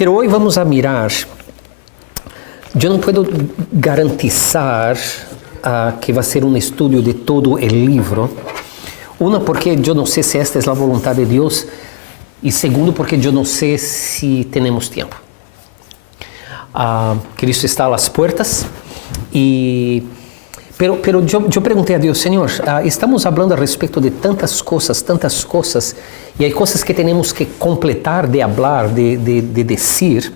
Pero hoy vamos a mirar, yo no puedo garantizar que va a ser un estudio de todo el libro. Una, porque yo no sé si esta es la voluntad de Dios, y segundo, porque yo no sé si tenemos tiempo. Cristo está a las puertas, pero yo pregunté a Dios, Señor, estamos hablando al respecto de tantas cosas, y hay cosas que tenemos que completar de hablar, de decir,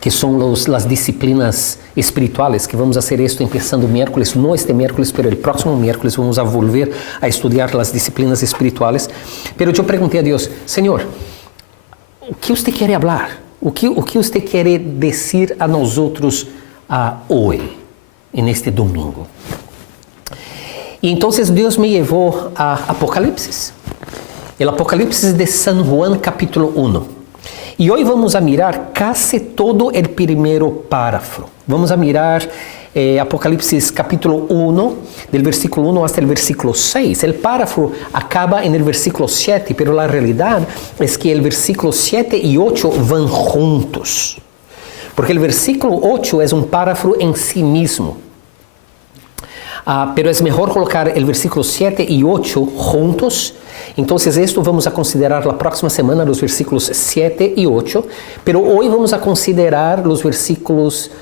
que son las disciplinas espirituales, que vamos a hacer esto empezando miércoles, no este miércoles, pero el próximo miércoles vamos a volver a estudiar las disciplinas espirituales. Pero yo pregunté a Dios, Señor, o que usted quiere hablar? O que usted quiere decir a nosotros hoy, en este domingo? Y entonces Dios me llevó a Apocalipsis. El Apocalipsis de San Juan capítulo 1. Y hoy vamos a mirar casi todo el primer párrafo. Vamos a mirar Apocalipsis capítulo 1, del versículo 1 hasta el versículo 6. El párrafo acaba en el versículo 7, pero la realidad es que el versículo 7 y 8 van juntos. Porque el versículo 8 es un párrafo en sí mismo. Pero es mejor colocar el versículo 7 y 8 juntos. Entonces esto vamos a considerar la próxima semana, los versículos 7 y 8, pero hoy vamos a considerar los versículos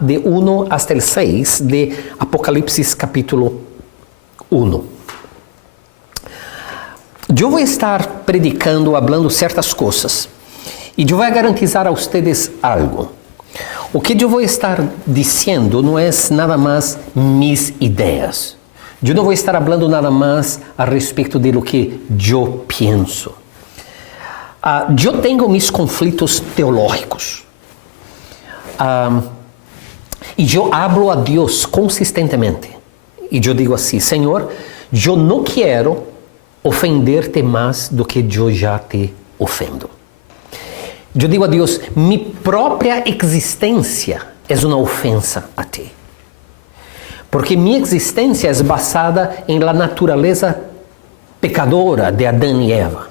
de 1 hasta el 6 de Apocalipsis capítulo 1. Yo voy a estar predicando, hablando ciertas cosas, y yo voy a garantizar a ustedes algo. O que yo voy a estar diciendo no es nada más mis ideas. Yo no voy a estar hablando nada más a respecto de lo que yo pienso. Yo tengo mis conflictos teológicos. Y yo hablo a Dios consistentemente. Y yo digo así, Señor, yo no quiero ofenderte más do que yo ya te ofendo. Yo digo a Dios, mi propia existencia es una ofensa a ti. Porque mi existencia es basada en la naturaleza pecadora de Adán y Eva.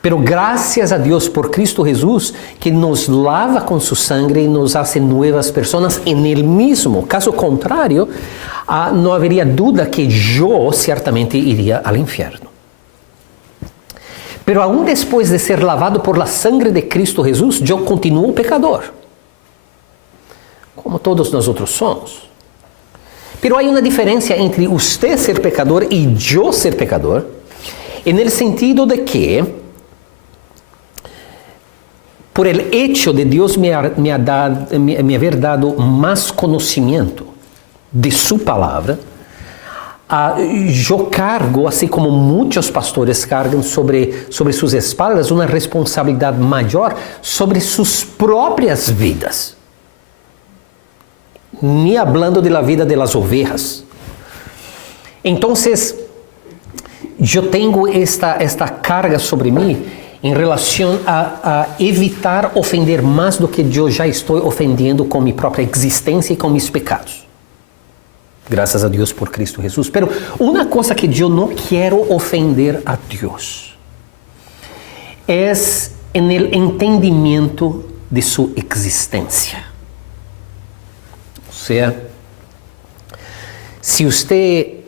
Pero gracias a Dios por Cristo Jesús, que nos lava con su sangre y nos hace nuevas personas en Él mismo. Caso contrario, no habría duda que yo ciertamente iría al infierno. Pero aún después de ser lavado por la sangre de Cristo Jesús, yo continúo pecador. Como todos nosotros somos. Pero hay una diferencia entre usted ser pecador y yo ser pecador, en el sentido de que, por el hecho de Dios me haber dado más conocimiento de su palabra, yo cargo, así como muchos pastores cargan sobre sus espaldas, una responsabilidad mayor sobre sus propias vidas. Ni hablando de la vida de las ovejas. Entonces, yo tengo esta carga sobre mí en relación a evitar ofender más do que yo ya estoy ofendiendo con mi propia existencia y con mis pecados. Gracias a Dios por Cristo Jesús. Pero una cosa que yo no quiero ofender a Dios es en el entendimiento de su existencia. O sea, si usted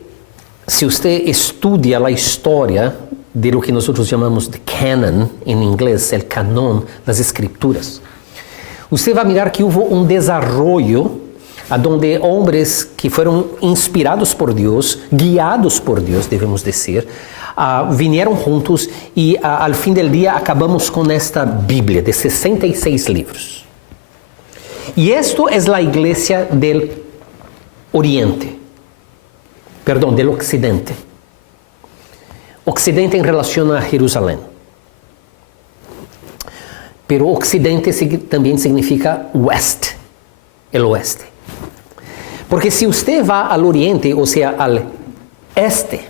estudia la historia de lo que nosotros llamamos de canon, en inglés, el canon, las escrituras, usted va a mirar que hubo un desarrollo a donde hombres que fueron inspirados por Dios, guiados por Dios, debemos decir, vinieron juntos y al fin del día acabamos con esta Biblia de 66 libros. Y esto es la iglesia del Oriente, perdón, del Occidente. Occidente en relación a Jerusalén. Pero Occidente también significa West, el oeste. Porque si usted va al Oriente, o sea, al este,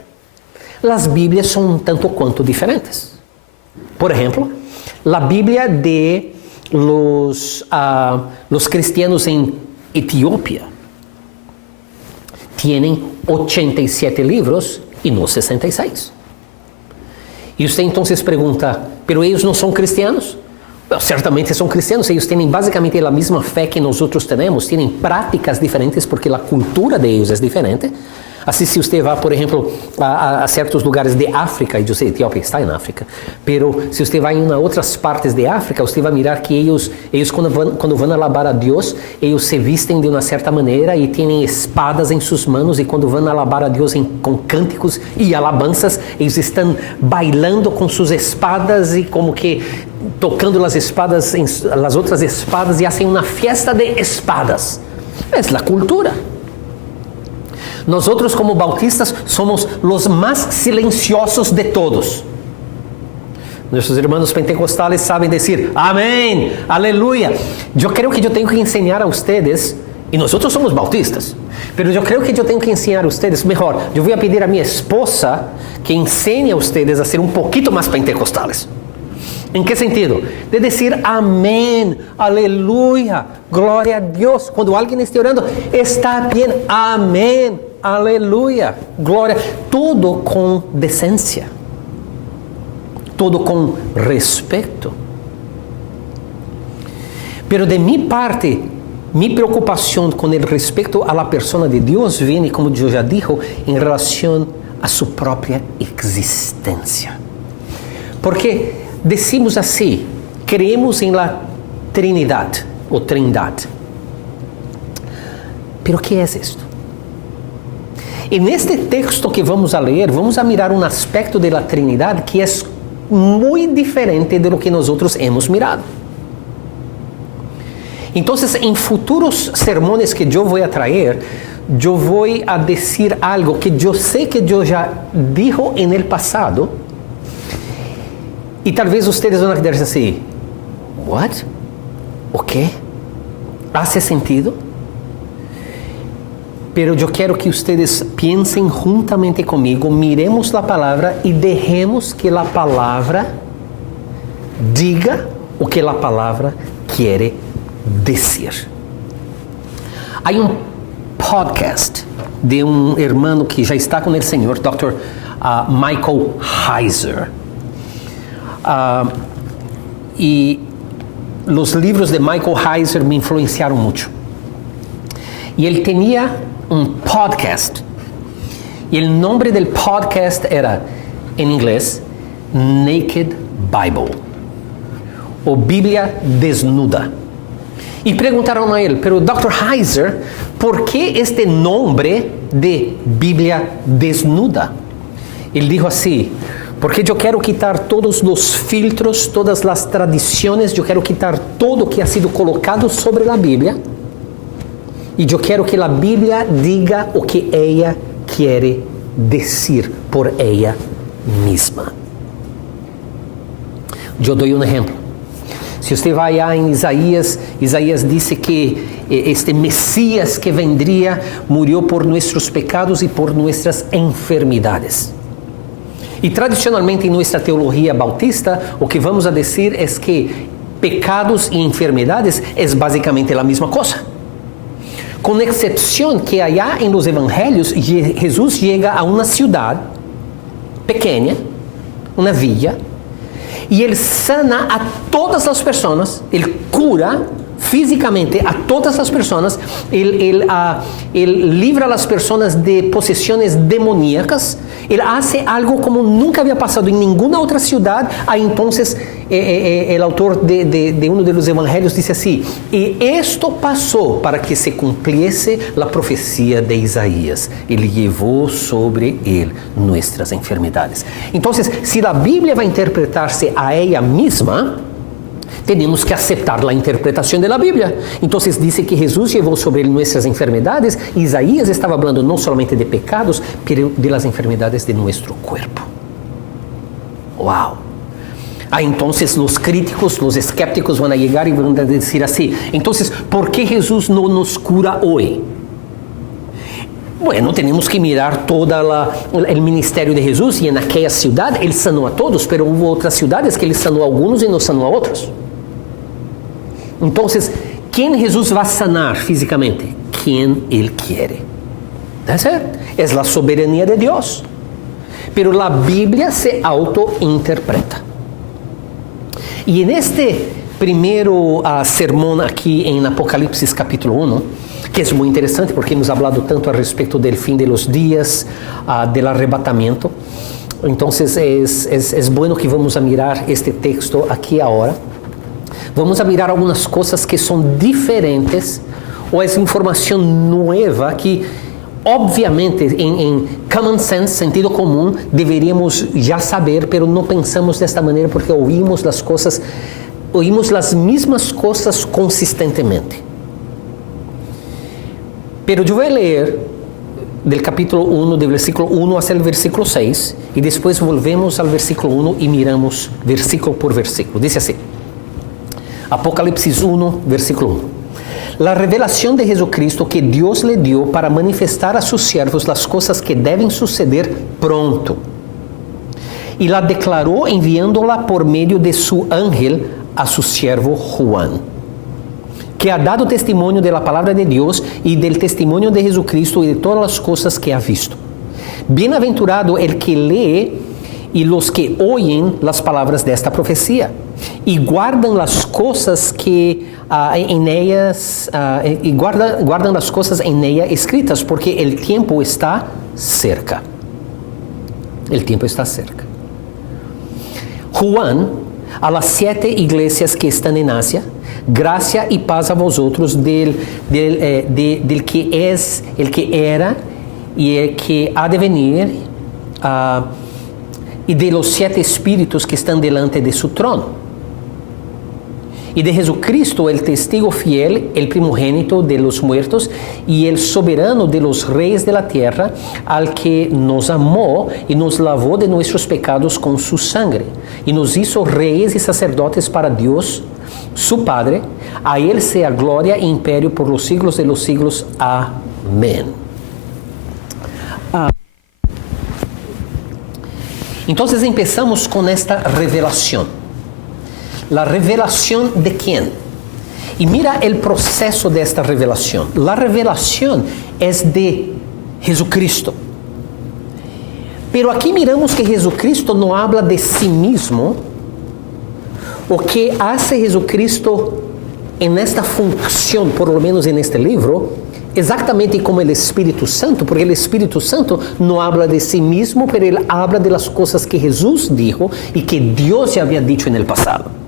las Biblias son un tanto cuanto diferentes. Por ejemplo, la Biblia de los cristianos en Etiopía tienen 87 libros y no 66. Y usted entonces pregunta, ¿pero ellos no son cristianos? Certamente são cristianos, eles têm basicamente a mesma fé que nós outros temos, têm práticas diferentes porque a cultura de eles é diferente. Assim, se você vai, por exemplo, a certos lugares de África, e eu sei, Etiópia está em África, mas se você vai em outras partes de África, você vai mirar que eles quando vão alabar a Deus, eles se vestem de uma certa maneira e têm espadas em suas mãos, e quando vão alabar a Deus com cânticos e alabanças, eles estão bailando com suas espadas e como que tocando as espadas, as outras espadas, e fazem uma festa de espadas. É a cultura. Nós outros, como bautistas, somos os mais silenciosos de todos. Nossos irmãos pentecostales sabem dizer amém, aleluia. Eu creio que eu tenho que ensinar a vocês, e nós outros somos bautistas, mas eu creio que eu tenho que ensinar a vocês, melhor, eu vou pedir a minha esposa que ensine a vocês a ser um pouquinho mais pentecostales. ¿En qué sentido? De decir amén, aleluya, gloria a Dios. Cuando alguien esté orando, está bien, amén, aleluya, gloria. Todo con decencia, todo con respeto. Pero de mi parte, mi preocupación con el respecto a la persona de Dios viene, como yo ya dijo, en relación a su propia existencia. Porque decimos assim, creemos em la Trinidad, ou Trindade. Pero ¿qué es esto? E neste texto que vamos a ler, vamos a mirar um aspecto de la Trinidad que é muito diferente de lo que nós outros hemos mirado. Então, em futuros sermones que eu vou a trazer, eu vou a dizer algo que eu sei que eu já dijo en el passado. E talvez vocês vão querer assim, what? O quê? ¿Hace sentido? Pero eu quero que vocês pensem juntamente comigo, miremos a palavra e deixemos que a palavra diga o que a palavra quer dizer. Há um podcast de irmão que já está com o Senhor, Dr. Michael Heiser. E os livros de Michael Heiser me influenciaram muito. E ele tinha um podcast. E o nome do podcast era, em inglês, Naked Bible, ou Bíblia Desnuda. E perguntaram a ele, pero Dr. Heiser, por que este nome de Bíblia Desnuda? Ele disse assim, porque eu quero quitar todos os filtros, todas as tradições, eu quero quitar tudo que ha sido colocado sobre a Bíblia, e eu quero que a Bíblia diga o que ela quer dizer por ela mesma. Eu dou um exemplo. Se você vai em Isaías, Isaías disse que este Messias que vendria morreu por nossos pecados e por nossas enfermidades. E tradicionalmente em nossa teologia bautista, o que vamos a dizer é que pecados e enfermidades é basicamente a mesma coisa. Com exceção que allá em los evangelhos, Jesus chega a uma cidade pequena, uma vila, e ele sana a todas as pessoas, ele cura fisicamente a todas as pessoas, ele livra as pessoas de possessões demoníacas, ele faz algo como nunca havia passado em nenhuma outra cidade. Aí então o autor de um dos evangelhos disse assim, e isto passou para que se cumpliese a profecia de Isaías, ele levou sobre ele nossas enfermidades. Então, se a Bíblia vai interpretar-se a ela mesma, temos que aceitar a interpretação da Bíblia. Então, diz que Jesus levou sobre ele nossas enfermidades. Isaías estava falando não somente de pecados, mas de las enfermidades de nosso corpo. Uau! Então, os críticos, os escépticos vão chegar e vão dizer assim, então, por que Jesus não nos cura hoje? Bueno, temos que mirar todo o ministério de Jesus, e naquela cidade ele sanou a todos, mas houve outras cidades que ele sanou a alguns e não sanou a outros. Então, quem Jesus vai sanar fisicamente? Quem ele quer. ¿Está certo? É a soberania de Deus. Pero a Bíblia se auto-interpreta. E neste primeiro sermão aqui em Apocalipse capítulo 1, que é muito interessante porque hemos hablado tanto a respeito do fim de los dias, del arrebatamento. Então, é bueno que vamos a mirar este texto aqui agora. Vamos a mirar algumas coisas que são diferentes ou é informação nova que, obviamente, em common sense, sentido comum, deveríamos já saber, mas não pensamos desta maneira porque ouvimos as mesmas coisas consistentemente. Pero eu vou ler do capítulo 1, do versículo 1 até o versículo 6, e depois volvemos ao versículo 1 e miramos versículo por versículo. Diz assim: Apocalipsis 1, versículo 1. La revelación de Jesucristo que Dios le dio para manifestar a sus siervos las cosas que deben suceder pronto. Y la declaró enviándola por medio de su ángel a su siervo Juan, que ha dado testimonio de la palabra de Dios y del testimonio de Jesucristo y de todas las cosas que ha visto. Bienaventurado el que lee y los que oyen las palabras de esta profecía y guardan las cosas que en ellas guardan las cosas en ella escritas, porque el tiempo está cerca. El tiempo está cerca. Juan, a las 7 iglesias que están en Asia, gracia y paz a vosotros del que es, el que era y el que ha de venir, y de los 7 espíritus que están delante de su trono, y de Jesucristo, el testigo fiel, el primogénito de los muertos y el soberano de los reyes de la tierra, al que nos amó y nos lavó de nuestros pecados con su sangre, y nos hizo reyes y sacerdotes para Dios, su Padre. A él sea gloria e imperio por los siglos de los siglos. Amén. Entonces empezamos con esta revelación. La revelación de quién? Y mira el proceso de esta revelación. La revelación es de Jesucristo. Pero aquí miramos que Jesucristo no habla de sí mismo. O que hace Jesucristo en esta función, por lo menos en este libro, exactamente como el Espíritu Santo, porque el Espíritu Santo no habla de sí mismo, pero él habla de las cosas que Jesús dijo y que Dios ya había dicho en el pasado.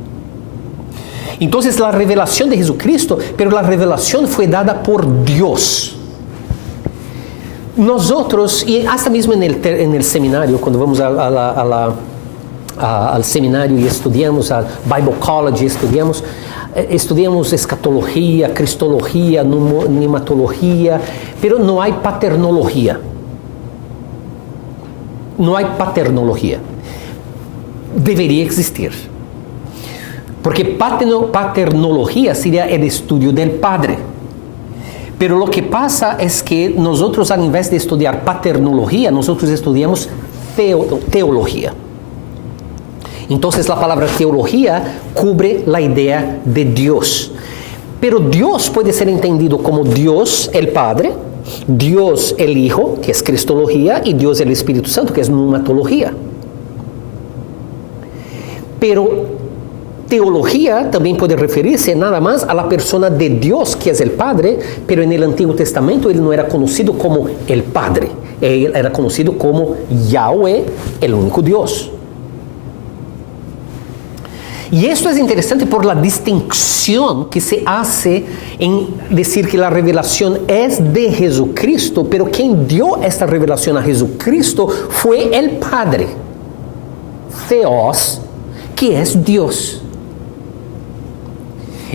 Entonces la revelación de Jesucristo, pero la revelación fue dada por Dios. Nosotros, y hasta mismo en el seminario, cuando vamos al seminario y estudiamos al Bible College, estudiamos escatología, cristología, pneumatología, pero no hay paternología. No hay paternología. Debería existir. Porque paternología sería el estudio del Padre. Pero lo que pasa es que nosotros, al invés de estudiar paternología, nosotros estudiamos teología. Entonces la palabra teología cubre la idea de Dios. Pero Dios puede ser entendido como Dios el Padre, Dios el Hijo, que es cristología, y Dios el Espíritu Santo, que es pneumatología. Pero teología también puede referirse nada más a la persona de Dios, que es el Padre, pero en el Antiguo Testamento él no era conocido como el Padre, él era conocido como Yahweh, el único Dios. Y esto es interesante por la distinción que se hace en decir que la revelación es de Jesucristo, pero quien dio esta revelación a Jesucristo fue el Padre, Theos, que es Dios.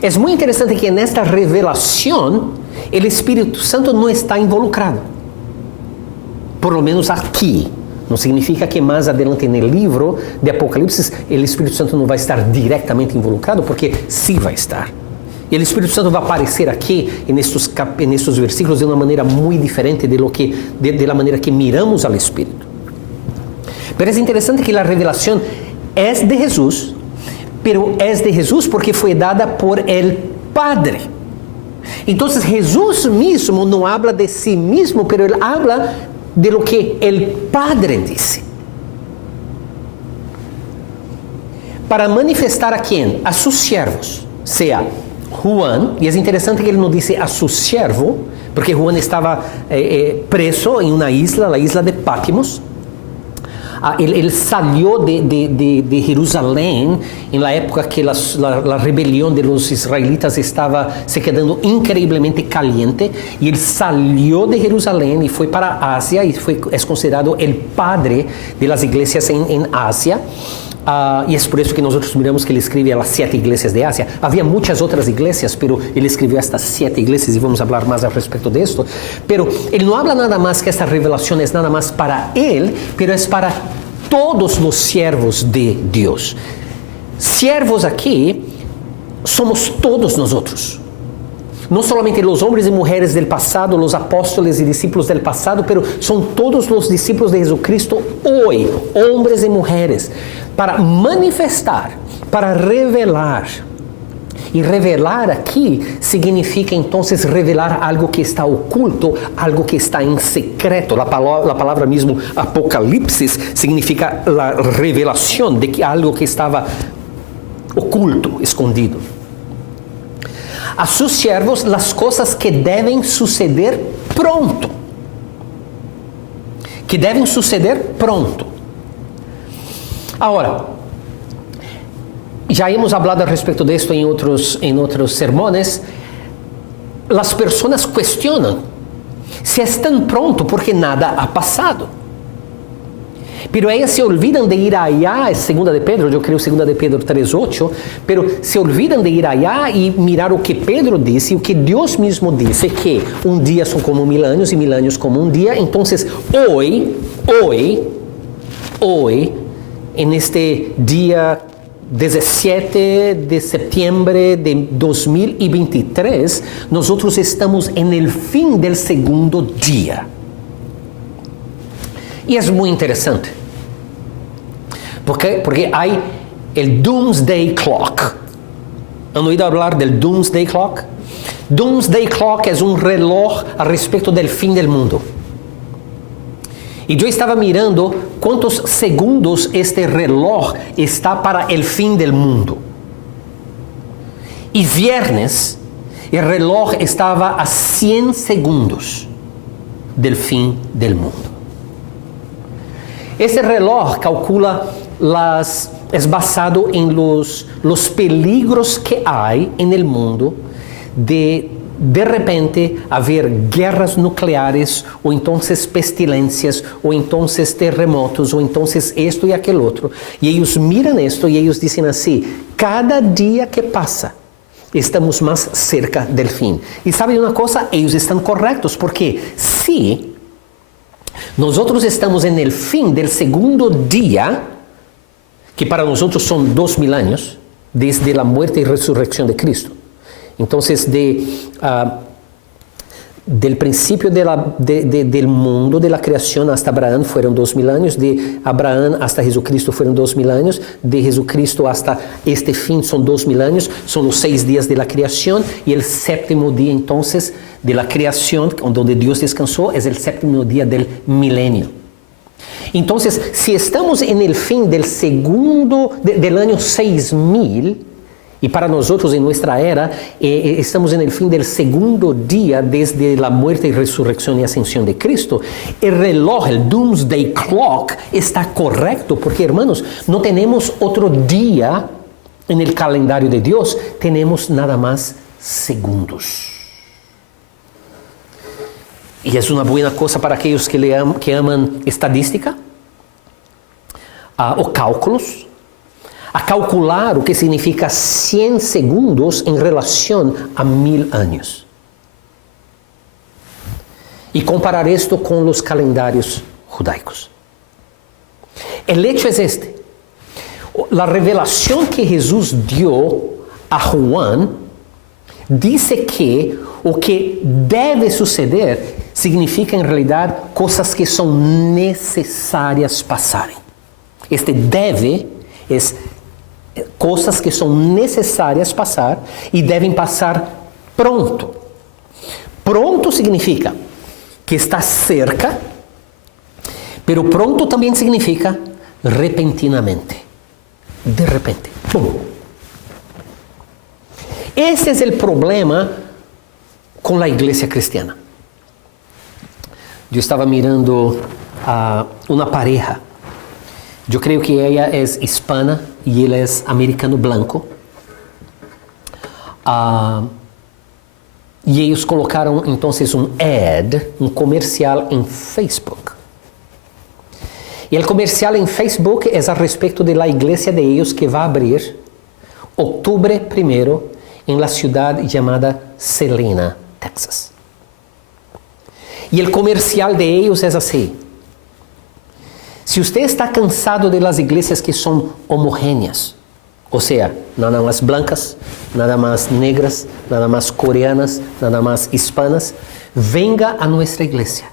Es muy interesante que en esta revelación el Espíritu Santo no está involucrado, por lo menos aquí. No significa que más adelante en el libro de Apocalipsis el Espíritu Santo no va a estar directamente involucrado, porque sí va a estar. Y el Espíritu Santo va a aparecer aquí en estos versículos de una manera muy diferente de la manera que miramos al Espíritu. Pero es interesante que la revelación es de Jesús, pero es de Jesús porque fue dada por el Padre. Entonces Jesús mismo no habla de sí mismo, pero él habla de lo que el Padre dice. ¿Para manifestar a quién? A sus siervos. sea Juan, y es interesante que él no dice a su siervo, porque Juan estaba preso en una isla, la isla de Patmos. Él salió de Jerusalén en la época que la rebelión de los israelitas estaba se quedando increíblemente caliente, y él salió de Jerusalén y fue para Asia y es considerado el padre de las iglesias en Asia. Y es por eso que nosotros miramos que él escribe a las 7 iglesias de Asia. Había muchas otras iglesias, pero él escribió a estas 7 iglesias y vamos a hablar más al respecto de esto. Pero él no habla nada más que esta revelación es nada más para él, pero es para todos los siervos de Dios. Siervos aquí somos todos nosotros. No solamente los hombres y mujeres del pasado, los apóstoles y discípulos del pasado, pero son todos los discípulos de Jesucristo hoy, hombres y mujeres, para manifestar, para revelar. Y revelar aquí significa entonces revelar algo que está oculto, algo que está en secreto. La palabra mismo apocalipsis significa la revelación de que algo que estaba oculto, escondido. A sus siervos las cosas que deben suceder pronto. Que deben suceder pronto. Ahora, ya hemos hablado al respecto de esto en otros sermones. Las personas cuestionan si es tan pronto porque nada ha pasado. Pero ellas se olvidan de ir allá, es 2 de Pedro, yo creo 2 de Pedro 3:8, pero se olvidan de ir allá y mirar o que Pedro dice, o que Dios mismo dice, que un día son como 1000 años y 1000 años como un día. Entonces, hoy, en este día 17 de septiembre de 2023, nosotros estamos en el fin del segundo día. Y es muy interesante, porque hay el Doomsday Clock. ¿Han oído hablar del Doomsday Clock? Doomsday Clock es un reloj a respecto del fin del mundo. Y yo estaba mirando cuántos segundos este reloj está para el fin del mundo. Y viernes, el reloj estaba a 100 segundos del fin del mundo. Ese reloj calcula es basado en los peligros que hay en el mundo de repente haber guerras nucleares, o entonces pestilencias, o entonces terremotos, o entonces esto y aquel otro. Y ellos miran esto y ellos dicen así: cada día que pasa, estamos más cerca del fin. Y ¿saben una cosa? Ellos están correctos, porque si nosotros estamos en el fin del segundo día, que para nosotros son 2000 años, desde la muerte y resurrección de Cristo. Entonces, del principio del mundo, de la creación hasta Abraham fueron 2000 años, de Abraham hasta Jesucristo fueron 2000 años, de Jesucristo hasta este fin son 2000 años, son los 6 días de la creación, y el séptimo día entonces de la creación, donde Dios descansó, es el séptimo día del milenio. Entonces, si estamos en el fin del del año 6000, y para nosotros en nuestra era, estamos en el fin del segundo día desde la muerte y resurrección y ascensión de Cristo, el reloj, el Doomsday Clock, está correcto, porque hermanos, no tenemos otro día en el calendario de Dios, tenemos nada más segundos. Y es una buena cosa para aquellos que aman estadística o cálculos, a calcular o que significa 100 segundos en relación a 1000 años. Y comparar esto con los calendarios judaicos. El hecho es este: la revelación que Jesús dio a Juan dice que o que debe suceder significa en realidad cosas que son necesarias pasarem. Este deve es cosas que son necesarias pasar y deben pasar pronto. Pronto significa que está cerca, pero pronto también significa repentinamente. De repente, ¡pum! Esse é o problema com a igreja cristiana. Eu estava mirando uma pareja. Eu creio que ela é hispana e ele é americano branco. E eles colocaram então um comercial em Facebook. E o comercial em Facebook é a respeito da igreja de eles que vai abrir outubro 1º em la cidade chamada Selena, Texas. E o comercial de eles é assim: se você está cansado de las igrejas que são homogêneas, ou seja, nada mais blancas, nada mais negras, nada mais coreanas, nada mais hispanas, venga a nossa igreja,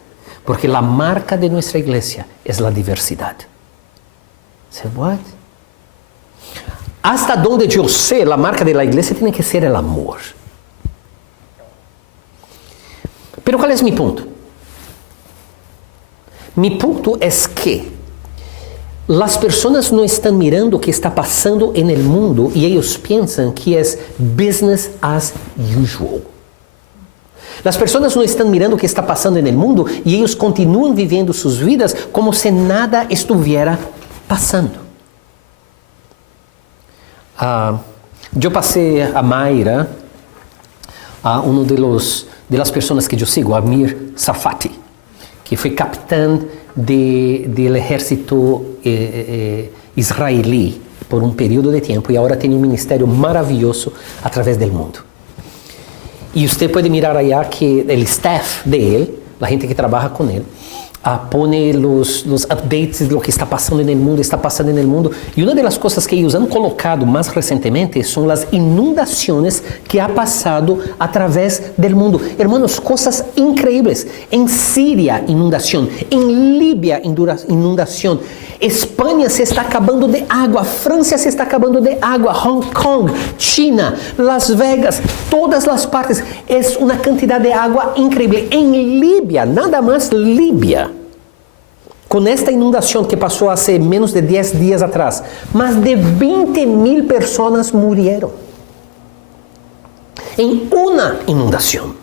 porque a marca de nossa igreja é a diversidade. Say what? Hasta donde eu sei, a marca da igreja tem que ser o amor. Pero qual é meu ponto? Mi ponto é que as pessoas não estão mirando o que está passando no mundo e eles pensam que é business as usual. As pessoas não estão mirando o que está passando no mundo e eles continuam vivendo suas vidas como se nada estivesse passando. Eu passei a Mayra, um das pessoas que eu sigo, Amir Tsarfati, que foi capitão do exército israelí por um período de tempo e agora tem um ministério maravilhoso através do mundo. E você pode mirar aí que o staff dele, a gente que trabalha com ele, põe os updates do que está passando no mundo, e uma das coisas que eles han colocado mais recentemente são as inundações que ha passado através do mundo. Hermanos, coisas incríveis. Em Síria, inundação. Em Líbia, inundação. Espanha se está acabando de água, França se está acabando de água, Hong Kong, China, Las Vegas, todas as partes, é uma quantidade de água incrível. Em Líbia, nada mais Líbia, com esta inundação que passou há menos de 10 dias atrás, mais de 20,000 pessoas morreram em uma inundação.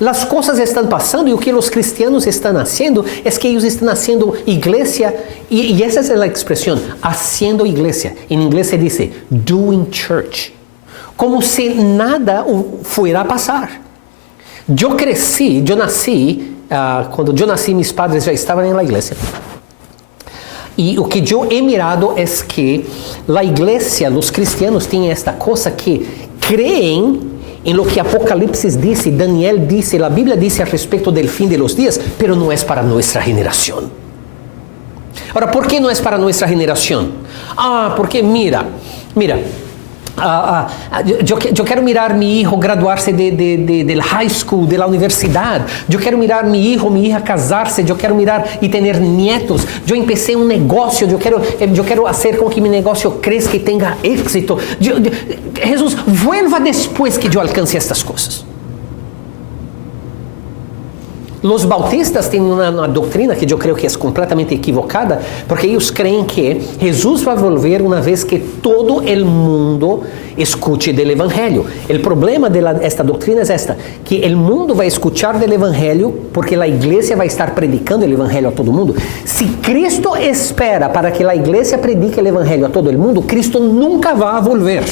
As coisas estão passando e o que os cristianos estão fazendo é que eles estão fazendo igreja, e essa é a expressão, haciendo igreja. Em inglês se diz doing church, como se nada fuera a passar. Eu nasci, quando eu nasci, meus padres já estavam na igreja. E o que eu he mirado é que a igreja, os cristianos têm esta coisa que creem em lo que Apocalipse disse, Daniel disse, a Bíblia disse a respeito do fim de los dias, pero não é para nossa geração. Agora, ¿por que não é para nossa geração? Porque mira, eu quero mirar meu filho graduar-se de high school, de la universidade. Eu quero mirar meu filho, minha hija casar-se. Eu quero mirar e ter nietos. Eu empecé um negócio. Eu quero fazer com que meu negócio cresça e tenha êxito. Jesus, vuelva depois que eu alcance estas coisas. Os bautistas têm uma doutrina que eu creio que é completamente equivocada, porque eles creem que Jesus vai volver uma vez que todo o mundo escute do Evangelho. O problema desta doutrina é esta, que o mundo vai escutar do Evangelho porque a igreja vai estar predicando o Evangelho a todo mundo. Se Cristo espera para que a igreja predique o Evangelho a todo mundo, Cristo nunca vai volver.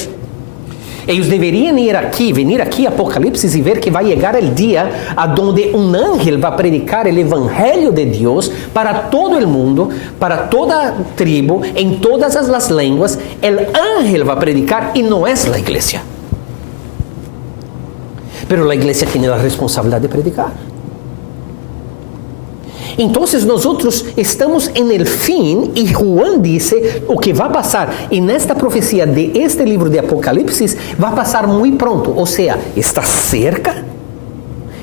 Eles deveriam venir aqui Apocalipse e ver que vai chegar o dia onde um ángel vai predicar o Evangelho de Deus para todo o mundo, para toda tribo, em todas as línguas. O ángel vai predicar e não é a igreja. Pero a igreja tem a responsabilidade de predicar. Então, nós estamos no fim e Juan disse o que vai passar. E nesta profecia de este livro de Apocalipse vai passar muito pronto. Ou seja, está cerca,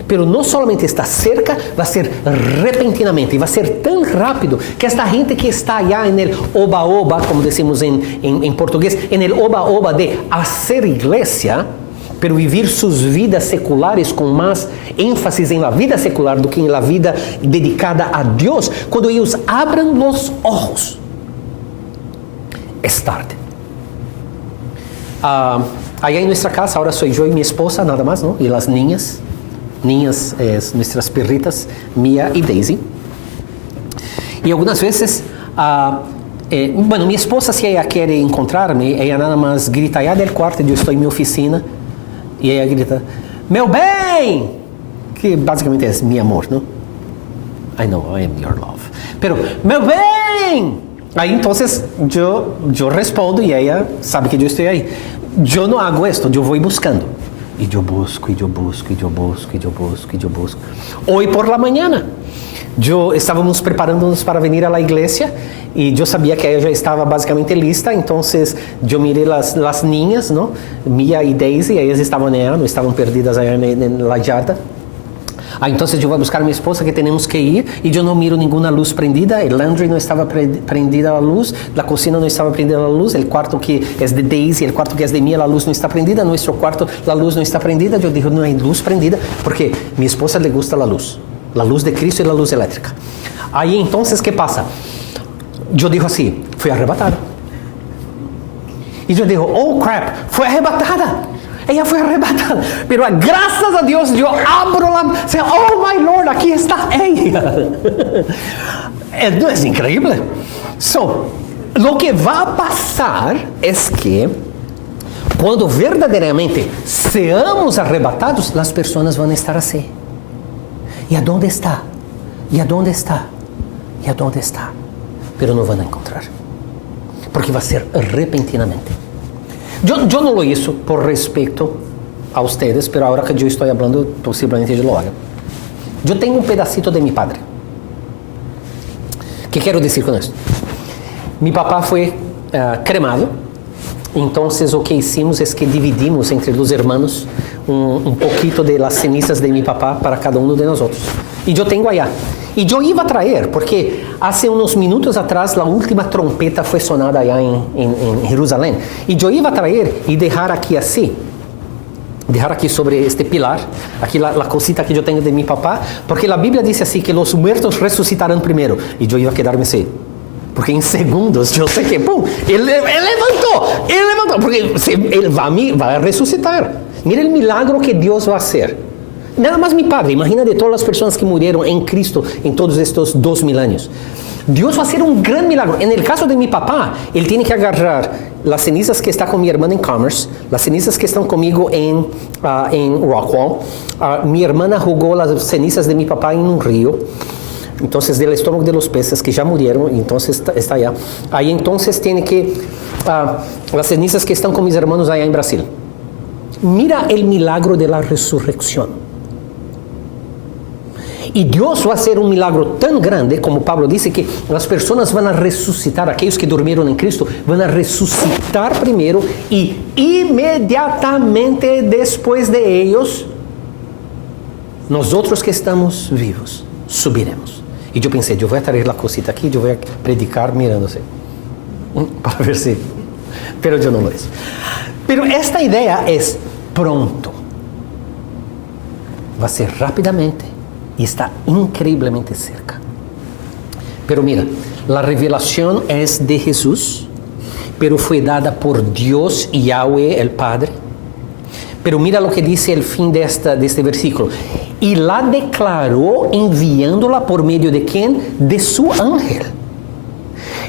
pero não somente está cerca, vai ser repentinamente. E vai ser tão rápido que esta gente que está allá no oba-oba, como decimos em português, no oba-oba de hacer igreja, pero vivir suas vidas seculares com mais ênfase em la vida secular do que em la vida dedicada a Deus, quando eles abram os olhos, é tarde. allá en nuestra casa ahora soy yo y mi esposa nada más, ¿no? Y las niñas nuestras perritas, Mia y Daisy. Y algunas veces, mi esposa, si ella quiere encontrarme, ella nada más grita allá del cuarto, yo estoy en mi oficina, y ella grita, meu bem, que básicamente es mi amor, ¿no? I know, I am your love. Pero, meu bem, ahí entonces yo respondo y ella sabe que yo estoy ahí. Yo no hago esto, yo voy buscando. Y yo busco. Hoy por la mañana, estábamos preparándonos para venir a la iglesia y yo sabía que ella ya estaba básicamente lista, entonces yo miré las niñas, ¿no? Mia y Daisy, ellas estaban allá, no estaban perdidas allá en la yarda. Entonces yo voy a buscar a mi esposa que tenemos que ir y yo no miro ninguna luz prendida, el laundry no estaba prendida la luz, la cocina no estaba prendida la luz, el cuarto que es de Daisy, el cuarto que es de Mia, la luz no está prendida, nuestro cuarto la luz no está prendida. Yo digo, no hay luz prendida porque a mi esposa le gusta la luz de Cristo y la luz eléctrica. Ahí entonces, ¿qué pasa? Yo digo así, fui arrebatada. Y yo digo, oh crap, fue arrebatada. Ella fue arrebatada, pero gracias a Dios yo abro oh my Lord, aquí está ella. ¿No es increíble? Lo que va a pasar es que cuando verdaderamente seamos arrebatados, las personas van a estar así. ¿Y a dónde está? ¿Y a dónde está? ¿Y a dónde está? Pero no van a encontrar, porque va a ser repentinamente. Yo no lo hice por respeto a ustedes, pero ahora que yo estoy hablando, posiblemente yo lo haga. Yo tengo un pedacito de mi padre. ¿Qué quiero decir con esto? Mi papá fue cremado, entonces lo que hicimos es que dividimos entre los hermanos un poquito de las cenizas de mi papá para cada uno de nosotros. Y yo tengo allá. Y yo iba a traer, porque hace unos minutos atrás la última trompeta fue sonada allá en Jerusalén. Y yo iba a traer y dejar aquí así. Dejar aquí sobre este pilar, aquí la cosita que yo tengo de mi papá, porque la Biblia dice así que los muertos resucitarán primero. Y yo iba a quedarme así. Porque en segundos yo sé que, ¡pum! Él levantó, porque él va a resucitar. Mira el milagro que Dios va a hacer. Nada más mi padre, imagina de todas las personas que murieron en Cristo en todos estos 2000 años. Dios va a hacer un gran milagro. En el caso de mi papá, él tiene que agarrar las cenizas que está con mi hermana en Commerce, las cenizas que están conmigo en Rockwall. Mi hermana jugó las cenizas de mi papá en un río. Entonces, del estómago de los peces que ya murieron, entonces está allá. Ahí entonces tiene que, las cenizas que están con mis hermanos allá en Brasil. Mira el milagro de la resurrección. Y Dios va a hacer un milagro tan grande, como Pablo dice, que las personas van a resucitar, aquellos que durmieron en Cristo, van a resucitar primero y inmediatamente después de ellos, nosotros que estamos vivos, subiremos. Y yo pensé, yo voy a traer la cosita aquí, yo voy a predicar mirándose, para ver si... Pero yo no lo hice. Pero esta idea es pronto. Va a ser rápidamente. Y está increíblemente cerca. Pero mira, la revelación es de Jesús, pero fue dada por Dios y Yahweh el Padre. Pero mira lo que dice el fin de este versículo. Y la declaró enviándola por medio de ¿quién? De su ángel.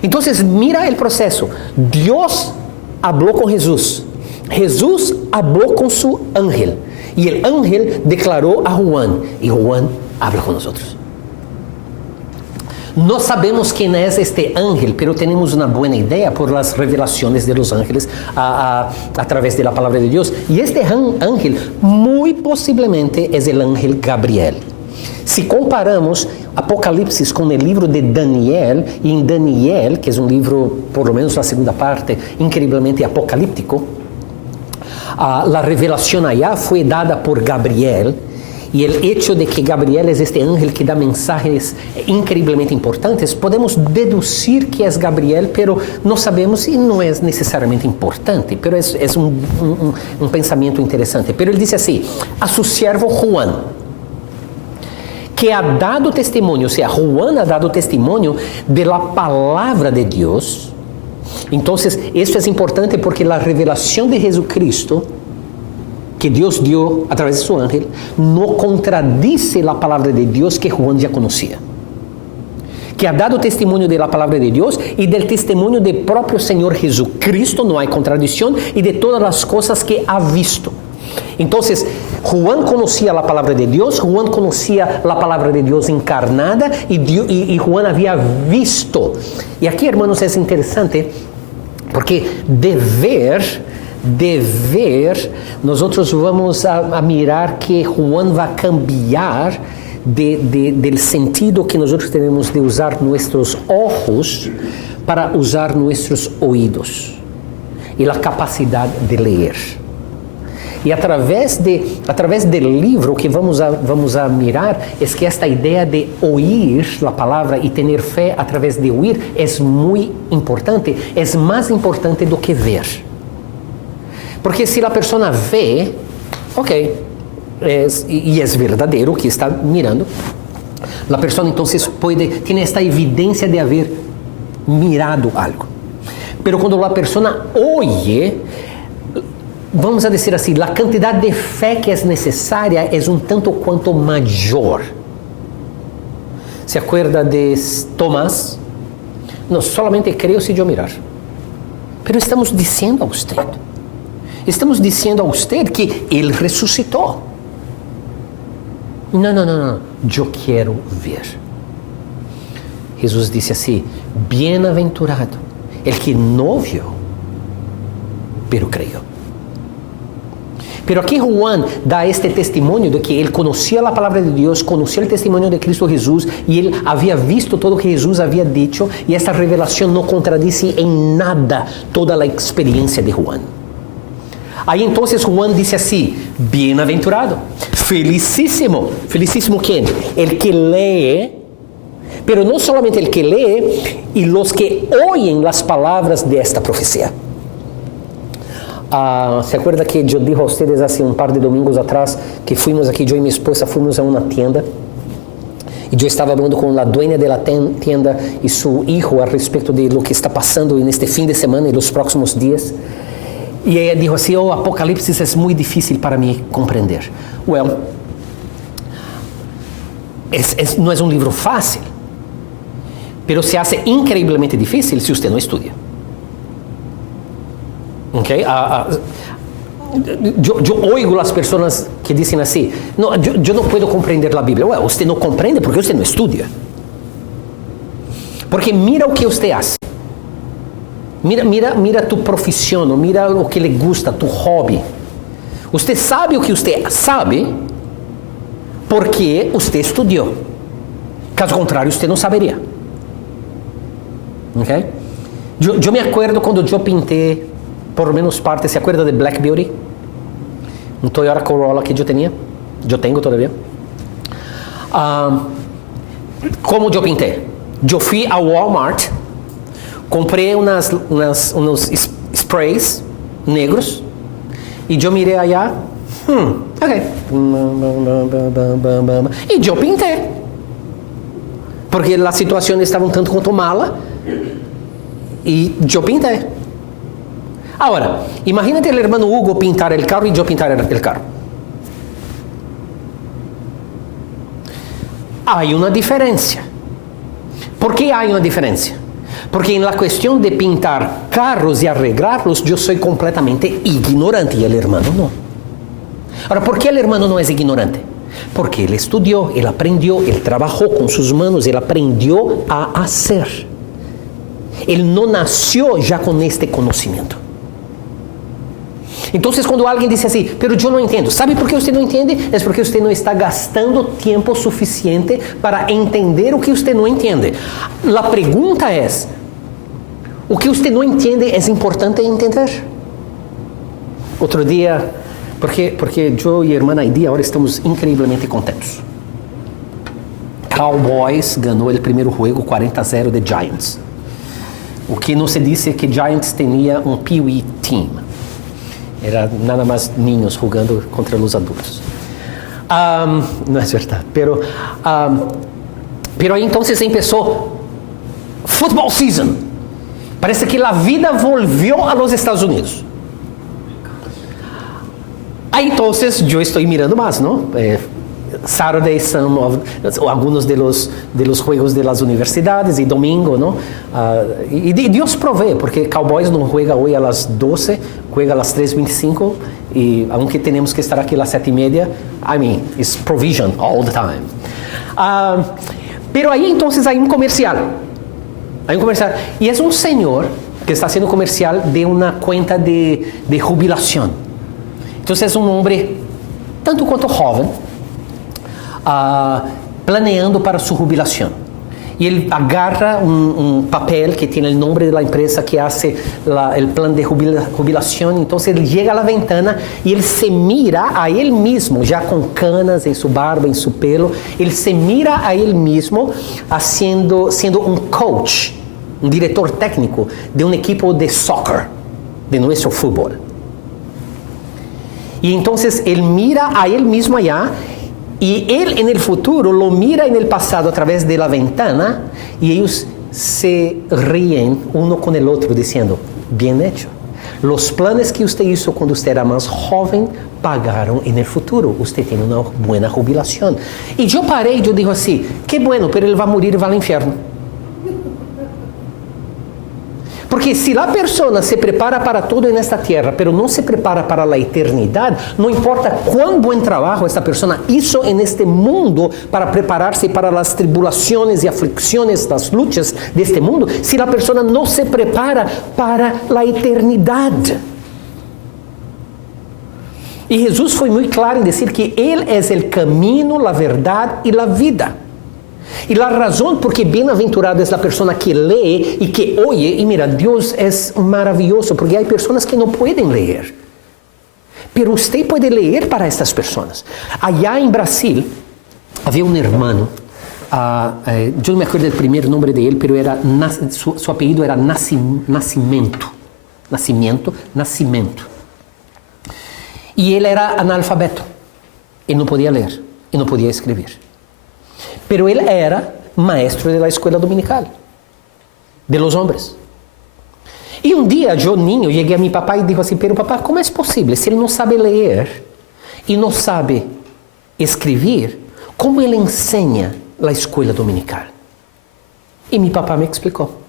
Entonces mira el proceso. Dios habló con Jesús. Jesús habló con su ángel. Y el ángel declaró a Juan. Y Juan habla con nosotros. No sabemos quién es este ángel, pero tenemos una buena idea por las revelaciones de los ángeles a través de la palabra de Dios. Y este ángel muy posiblemente es el ángel Gabriel. Si comparamos Apocalipsis con el libro de Daniel, y en Daniel, que es un libro, por lo menos la segunda parte, increíblemente apocalíptico, la revelación allá fue dada por Gabriel. Y el hecho de que Gabriel es este ángel que da mensajes increíblemente importantes, podemos deducir que es Gabriel, pero no sabemos y no es necesariamente importante, pero es un pensamiento interesante. Pero él dice así, a su siervo Juan, que ha dado testimonio, o sea, Juan ha dado testimonio de la palabra de Dios Entonces, esto es importante porque la revelación de Jesucristo que Dios dio a través de su ángel no contradice la palabra de Dios que Juan ya conocía, que ha dado testimonio de la palabra de Dios y del testimonio del propio Señor Jesucristo, no hay contradicción, y de todas las cosas que ha visto. Entonces, Juan conocía la palabra de Dios, Juan conocía la palabra de Dios encarnada y Juan había visto. Y aquí, hermanos, es interesante porque de ver, nosotros vamos a mirar que Juan va a cambiar del sentido que nosotros tenemos de usar nuestros ojos para usar nuestros oídos y la capacidad de leer. E através del livro que vamos a mirar é que esta ideia de oír a palavra e ter fé através de oír é muito importante, é mais importante do que ver. Porque se a pessoa vê, ok, e é verdadeiro o que está mirando, a pessoa então tem esta evidência de haver mirado algo. Pero quando a pessoa oye, vamos a dizer assim, a quantidade de fé que é necessária é um tanto quanto maior. ¿Se acuerda de Tomás? Não, solamente creio se eu mirar. Pero estamos dizendo a você que Ele ressuscitou. Não, eu quero ver. Jesus disse assim, bem-aventurado el que não viu, pero creyó. Pero aquí Juan da este testimonio de que él conocía la palabra de Dios, conocía el testimonio de Cristo Jesús y él había visto todo lo que Jesús había dicho y esta revelación no contradice en nada toda la experiencia de Juan. Aí entonces Juan dice así, bienaventurado, felicísimo. ¿Felicísimo quién? El que lee, pero no solamente el que lee y los que oyen las palabras de esta profecía. ¿Se acuerda que eu dije a ustedes hace un par de domingos atrás que fuimos aquí, yo y mi esposa fuimos a una tienda y yo estaba hablando con la dueña de la tienda y su hijo al respecto de lo que está pasando en este fin de semana y los próximos días? Y ella dijo así, Apocalipsis es muy difícil para mí comprender. Well, no es un libro fácil, pero se hace increíblemente difícil si usted no estudia. Okay? Eu oigo as pessoas que dizem assim, não, eu não posso compreender a Bíblia. Ué, você não compreende porque você não estuda. Porque mira o que você faz. Mira tu profissão, mira o que lhe gusta, tu hobby. Você sabe o que você sabe porque você estudou. Caso contrário, você não saberia. Okay? Eu me acordo quando eu pintei por lo menos parte, ¿se acuerda de Black Beauty? Un Toyota Corolla que yo tengo todavía. ¿Cómo yo pinté? Yo fui a Walmart, compré unos sprays negros y yo miré allá, ok. Y yo pinté. Porque la situación estaba un tanto quanto mala y yo pinté. Ahora, imagínate el hermano Hugo pintar el carro y yo pintar el carro. Hay una diferencia. ¿Por qué hay una diferencia? Porque en la cuestión de pintar carros y arreglarlos, yo soy completamente ignorante y el hermano no. Ahora, ¿por qué el hermano no es ignorante? Porque él estudió, él aprendió, él trabajó con sus manos, él aprendió a hacer. Él no nació ya con este conocimiento. Entonces cuando alguien dice así, pero yo no entiendo, ¿sabe por qué usted no entiende? Es porque usted no está gastando tiempo suficiente para entender o que usted no entiende. La pregunta es, ¿o que usted no entiende es importante entender? Otro día, porque yo y hermana Heidi ahora estamos increíblemente contentos. Cowboys ganhou o primeiro jogo 40-0 de Giants. O que não se disse é que Giants tinha um Pee-wee team. Era nada más niños jugando contra los adultos. No es verdad, pero ahí entonces empezó football season. Parece que a vida volvió a los Estados Unidos. Aí, então, eu estou mirando mais, não? Saturday, alguns de los juegos de las universidades, e domingo, não? E Deus provee, porque Cowboys não juega hoje a las 12, juega a las 3:25, e aunque temos que estar aqui a las 7:30, I mean, it's provision all the time. Pero aí, então, há um comercial. E é um senhor que está sendo comercial de uma conta de jubilação. Então, é um homem tanto quanto jovem, planeando para sua jubilação. E ele agarra um papel que tem o nome da empresa que faz o plano de jubilação. Então, ele chega à ventana e ele se mira a ele mesmo, já com canas em sua barba, em seu pelo. Ele se mira a ele mesmo sendo um coach, um diretor técnico de um equipo de soccer, de nosso futebol. E então, ele mira a ele mesmo allá. E ele, no futuro, lo mira no passado através da ventana e eles se riem um com o outro, dizendo: bien hecho. Os planos que você hizo quando você era mais jovem pagaram no futuro. Você tem uma boa jubilação. E eu parei e eu digo assim: que bueno, pero ele vai morir e vai ao inferno. Porque se a pessoa se prepara para todo nesta terra, pero não se prepara para a eternidade, não importa quão bom trabalho esta pessoa hizo neste mundo para preparar-se para as tribulações e aflicções, das lutas deste mundo, se a pessoa não se prepara para a eternidade. E Jesus foi muito claro em dizer que Ele é o caminho, a verdade e a vida. E a razão por que bem-aventurado é a pessoa que lê e que oye, e mira, Deus é maravilhoso, porque há pessoas que não podem ler. Pero você pode ler para estas pessoas. Allá em Brasil, havia um irmão, eu não me acordo do primeiro nome dele, pero era, seu apelido era Nascimento. E ele era analfabeto. Ele não podia ler, e não podia escrever. Pero ele era maestro de la escuela dominical, de los hombres. E um dia, eu, niño, cheguei a meu papai e disse assim: pero papá, como é possível? Se ele não sabe ler e não sabe escrever, como ele ensina a escola dominical? E meu papai me explicou.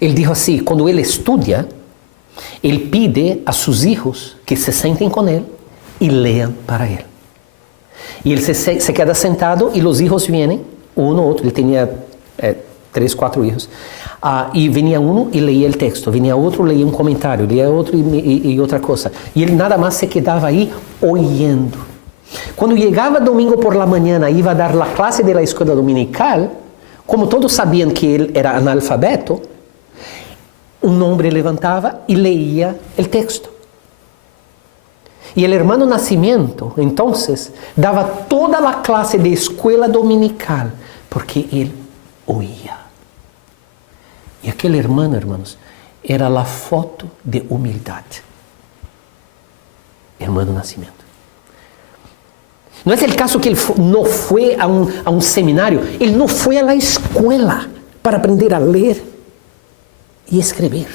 Ele disse assim: quando ele estuda, ele pede a seus filhos que se sentem com ele e leiam para ele. E ele se queda sentado e os filhos vêm, um ou outro, ele tinha 3, 4 filhos. E vinha um e leia o texto, vinha outro, leia um comentário, leia outro e outra coisa. E ele nada mais se quedava aí olhando. Quando chegava domingo por la manhã, ia dar a classe da escola dominical, como todos sabiam que ele era analfabeto, um homem levantava e leia o texto. E o irmão Nascimento, então, dava toda a classe de escola dominical, porque ele oía. E aquele irmão, irmãos, era a foto de humildade. Irmão Nascimento. Não é o caso que ele não foi a um seminário, ele não foi à escola para aprender a ler e escrever.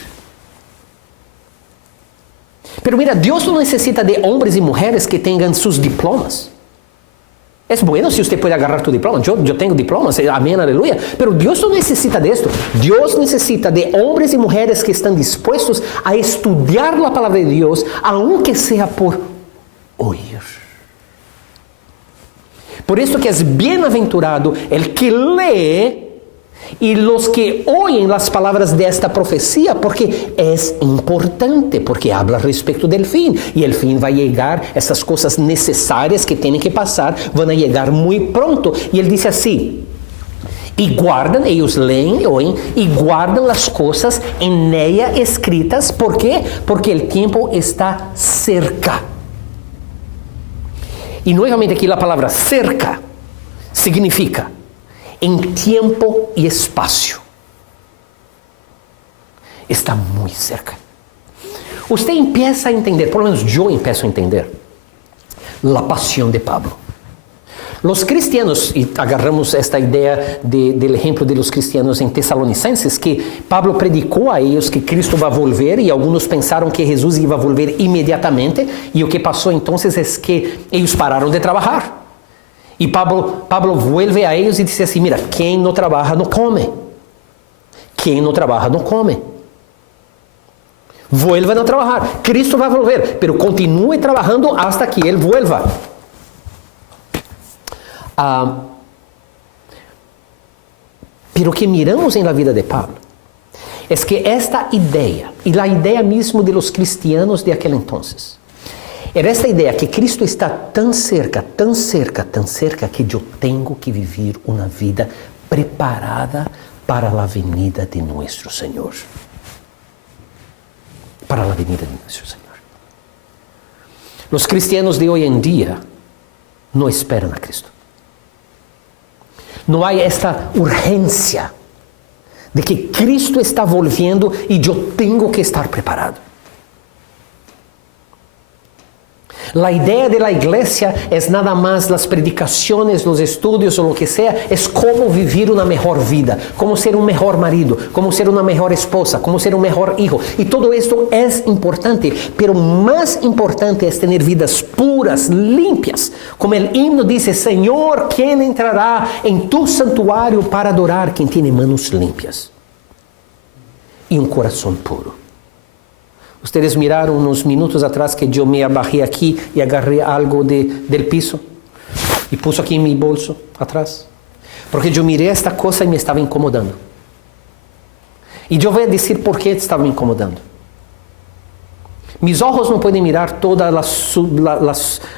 Pero mira, Deus não necessita de homens e mulheres que tenham seus diplomas. É bueno se você pode agarrar tu diploma. Eu tenho diplomas, amém, aleluia. Pero Deus não necessita disso. Deus necessita de homens e mulheres que estão dispostos a estudar a palavra de Deus, aunque seja por oír. Por isso que é bem-aventurado el que lê e os que oyen as palavras desta profecia, porque é importante, porque habla a respeito del fim, e el fim vai chegar, essas coisas necessárias que têm que passar, vão chegar muito pronto. E ele diz assim: e guardam, eles leem, oem, e guardam as coisas em ella escritas, ¿por quê? Porque o tempo está cerca. E novamente aqui a palavra cerca significa em tempo e espaço. Está muito cerca. Você empieza a entender, por lo menos eu empiezo a entender, a paixão de Pablo. Los cristianos, y agarramos esta idea del ejemplo de los cristianos en Tesalonicenses, que Pablo predicó a ellos que Cristo va a volver y algunos pensaron que Jesús iba a volver inmediatamente y lo que pasó entonces es que ellos pararon de trabajar. Y Pablo vuelve a ellos y dice así, mira, quien no trabaja no come. Quien no trabaja no come. Vuelvan a trabajar. Cristo va a volver, pero continúe trabajando hasta que Él vuelva. Pero que miramos en la vida de Pablo es que esta idea, y la idea mismo de los cristianos de aquel entonces, era esta idea que Cristo está tan cerca, tan cerca, tan cerca, que yo tengo que vivir una vida preparada para la venida de nuestro Señor. Para la venida de nuestro Señor. Los cristianos de hoy en día no esperan a Cristo. No hay esta urgencia de que Cristo está volviendo y yo tengo que estar preparado. La idea de la iglesia es nada más las predicaciones, los estudios o lo que sea, es cómo vivir una mejor vida, cómo ser un mejor marido, cómo ser una mejor esposa, cómo ser un mejor hijo. Y todo esto es importante, pero más importante es tener vidas puras, limpias. Como el himno dice, Señor, ¿quién entrará en tu santuario para adorar? Quien tiene manos limpias y un corazón puro. Ustedes miraron unos minutos atrás que yo me abajé aquí y agarré algo del piso y puso aquí en mi bolso atrás. Porque yo miré esta cosa y me estaba incomodando. Y yo voy a decir por qué estaba me incomodando. Mis ojos no pueden mirar todas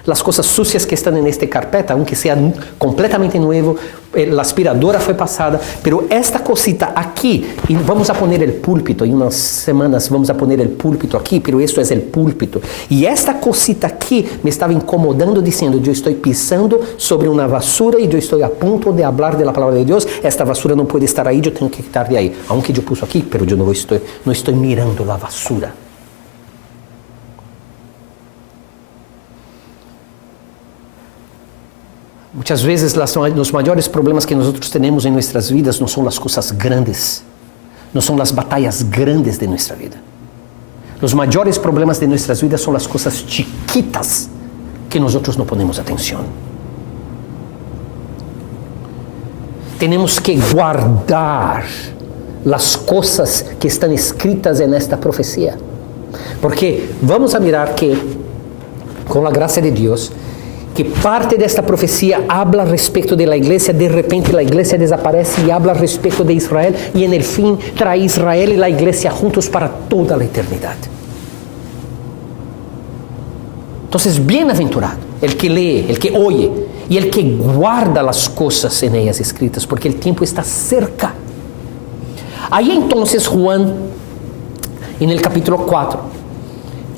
las cosas sucias que están en esta carpeta, aunque sea completamente nuevo, la aspiradora fue pasada, pero esta cosita aquí, y vamos a poner el púlpito, en unas semanas vamos a poner el púlpito aquí, pero esto es el púlpito, y esta cosita aquí me estaba incomodando diciendo, yo estoy pisando sobre una basura y yo estoy a punto de hablar de la palabra de Dios, esta basura no puede estar ahí, yo tengo que quitar de ahí, aunque yo puso aquí, pero yo no estoy mirando la basura. Muchas veces los mayores problemas que nosotros tenemos en nuestras vidas no son las cosas grandes, no son las batallas grandes de nuestra vida. Los mayores problemas de nuestras vidas son las cosas chiquitas que nosotros no ponemos atención. Tenemos que guardar las cosas que están escritas en esta profecía. Porque vamos a mirar que, con la gracia de Dios, que parte de esta profecía habla respecto de la iglesia, de repente la iglesia desaparece y habla respecto de Israel, y en el fin trae Israel y la iglesia juntos para toda la eternidad. Entonces, bienaventurado el que lee, el que oye y el que guarda las cosas en ellas escritas, porque el tiempo está cerca. Ahí entonces Juan, en el capítulo 4,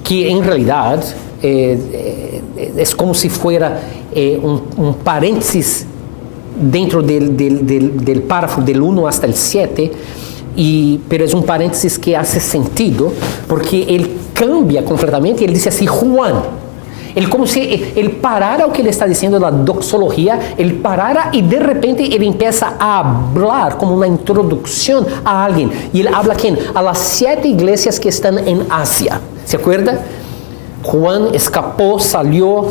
que en realidad es como si fuera un paréntesis dentro del párrafo del 1 hasta el 7, pero es un paréntesis que hace sentido porque él cambia completamente y él dice así, Juan. Él como si él parara lo que él está diciendo, la doxología, él parara y de repente él empieza a hablar como una introducción a alguien. Y él habla ¿a quién? A las 7 iglesias que están en Asia. ¿Se acuerda? Juan escapó, salió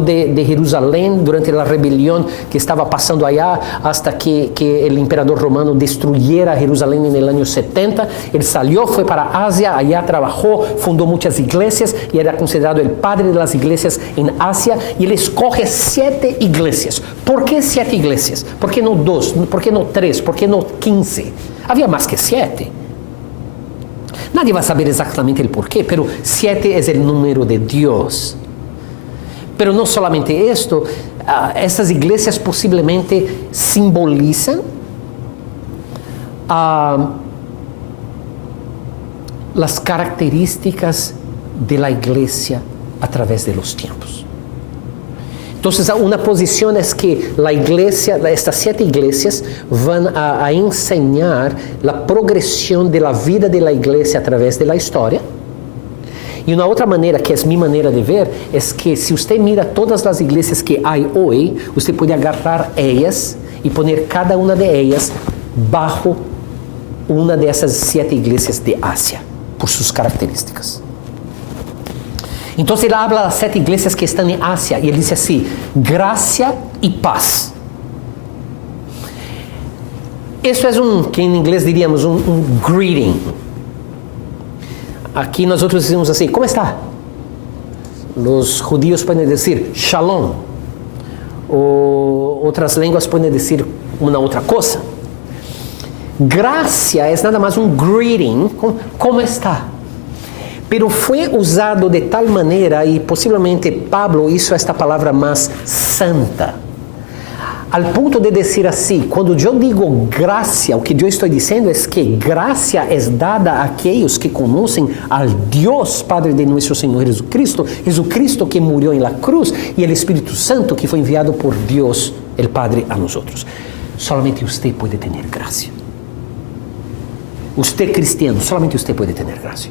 de Jerusalén durante la rebelión que estaba pasando allá hasta que el emperador romano destruyera Jerusalén en el año 70. Él salió, fue para Asia, allá trabajó, fundó muchas iglesias y era considerado el padre de las iglesias en Asia. Y él escoge 7 iglesias. ¿Por qué 7 iglesias? ¿Por qué no 2? ¿Por qué no 3? ¿Por qué no 15? Había más que 7. Nadie va a saber exactamente el porqué, pero 7 es el número de Dios. Pero no solamente esto, estas iglesias posiblemente simbolizan las características de la iglesia a través de los tiempos. Entonces, una posición es que la iglesia, estas 7 iglesias van a enseñar la progresión de la vida de la iglesia a través de la historia. E uma outra maneira, que é minha maneira de ver, é que se você mira todas as igrejas que há hoje, você pode agarrar elas e poner cada uma de elas bajo uma dessas 7 igrejas de Ásia, por suas características. Então ele habla das 7 igrejas que estão em Ásia, e ele diz assim: graça e paz. Isso é que em inglês diríamos um greeting. Aqui nós outros dizemos assim: como está? Os judíos podem dizer shalom. Ou outras línguas podem dizer uma outra coisa. Graça é nada mais um greeting, como está? Pero foi usado de tal maneira, e possivelmente Pablo hizo esta palavra mais santa, al ponto de dizer assim: quando eu digo graça, o que eu estou dizendo é que graça é dada àqueles que conhecem ao Deus Padre de nosso Senhor Jesucristo, Jesucristo que morreu na cruz, e o Espírito Santo que foi enviado por Deus, o Padre, a nós outros. Solamente você pode ter graça. Você cristiano, solamente você pode ter graça.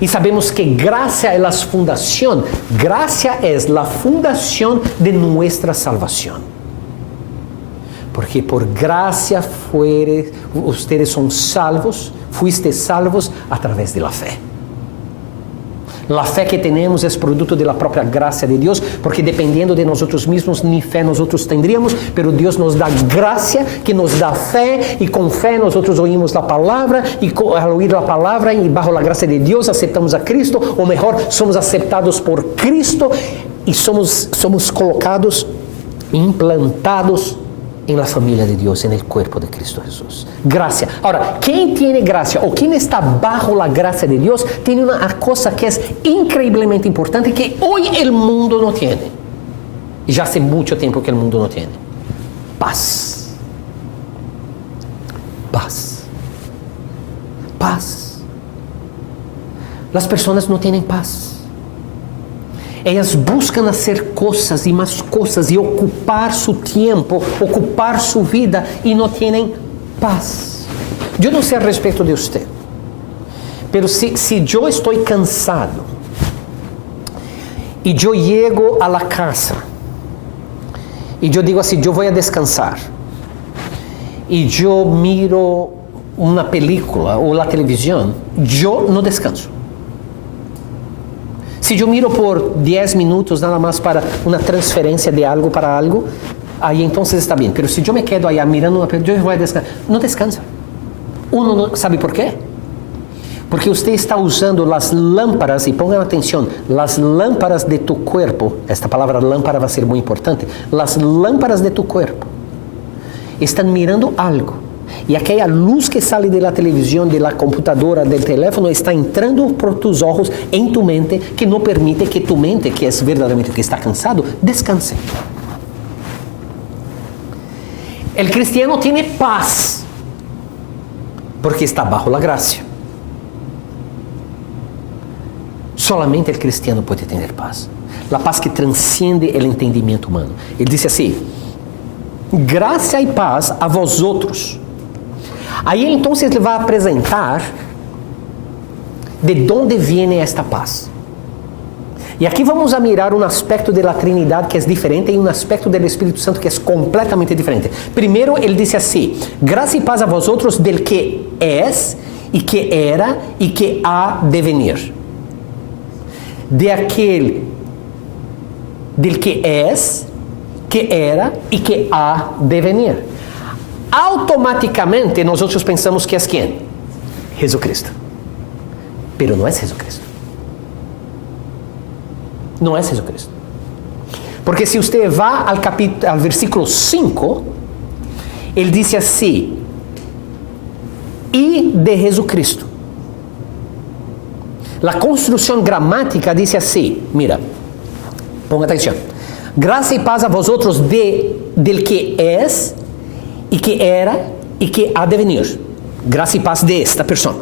E sabemos que graça é a fundação, graça é a fundação de nossa salvação. Porque por graça ustedes são salvos, fuiste salvos a través de la fé. A fé que temos é produto da própria graça de Deus, porque dependendo de nós mesmos, nem fé nós teríamos, pero Deus nos dá graça, que nos dá fé, e com fé nós ouvimos a palavra, e ao ouvir a palavra, e bajo a graça de Deus, aceitamos a Cristo, ou melhor, somos aceitados por Cristo, e somos colocados, implantados em la família de Deus, en el cuerpo de Cristo Jesús. Graça. Agora, quem tem graça, ou quem está bajo a graça de Deus, tem uma coisa que é increíblemente importante, que hoje o mundo não tem. E já há muito tempo que o mundo não tem. Paz. Paz. Paz. As pessoas não têm paz. Elas buscam fazer coisas e mais coisas e ocupar seu tempo, ocupar sua vida, e não têm paz. Eu não sei a respeito de você, mas se eu estou cansado e eu chego a la casa e eu digo assim: eu vou a descansar, e eu miro uma película ou a televisão, eu não descanso. Se eu miro por 10 minutos nada mais para uma transferência de algo para algo, aí então está bem. Mas se eu me quedo aí mirando uma película, eu vou descansar. Não descansa. Uno não sabe por quê? Porque você está usando as lâmparas, e ponham atenção, as lâmparas de tu corpo, esta palavra lâmpara vai ser muito importante, as lâmparas de tu corpo estão mirando algo. E aquela luz que sai da televisão, da computadora, do teléfono, está entrando por tus olhos, em tu mente, que não permite que tu mente, que é verdadeiramente que está cansado, descanse. O cristiano tem paz, porque está bajo a graça. Solamente o cristiano pode ter paz. A paz que transcende o entendimento humano. Ele disse assim: graça e paz a vós outros. Aí então ele vai apresentar de onde vem esta paz. E aqui vamos a mirar um aspecto da Trindade que é diferente e um aspecto do Espírito Santo que é completamente diferente. Primeiro, ele disse assim: graça e paz a vós outros del que és, e que era, e que há de venir. De aquele del que és, que era e que há de venir. Automaticamente nós outros pensamos que é quem? Jesucristo. Pero não é Jesucristo. Não é Jesucristo. Porque se você vai ao versículo 5, ele diz assim: e de Jesucristo. A construção gramática diz assim, mira, ponga atenção. Graça e paz a vós outros del que és, e que era, e que há de venir. Graça e paz de esta pessoa.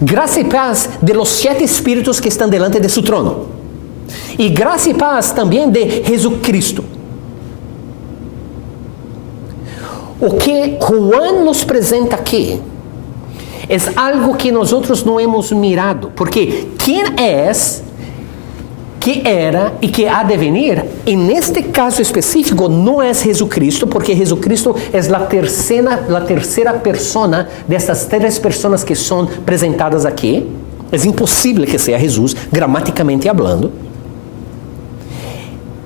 Graça e paz de los 7 espíritos que estão delante de su trono. E graça e paz também de Jesucristo. O que Juan nos apresenta aqui é algo que nós outros não hemos mirado, porque quem és que era y que ha de venir, en este caso específico no es Jesucristo, porque Jesucristo es la tercera persona de estas tres personas que son presentadas aquí. Es imposible que sea Jesús, gramáticamente hablando.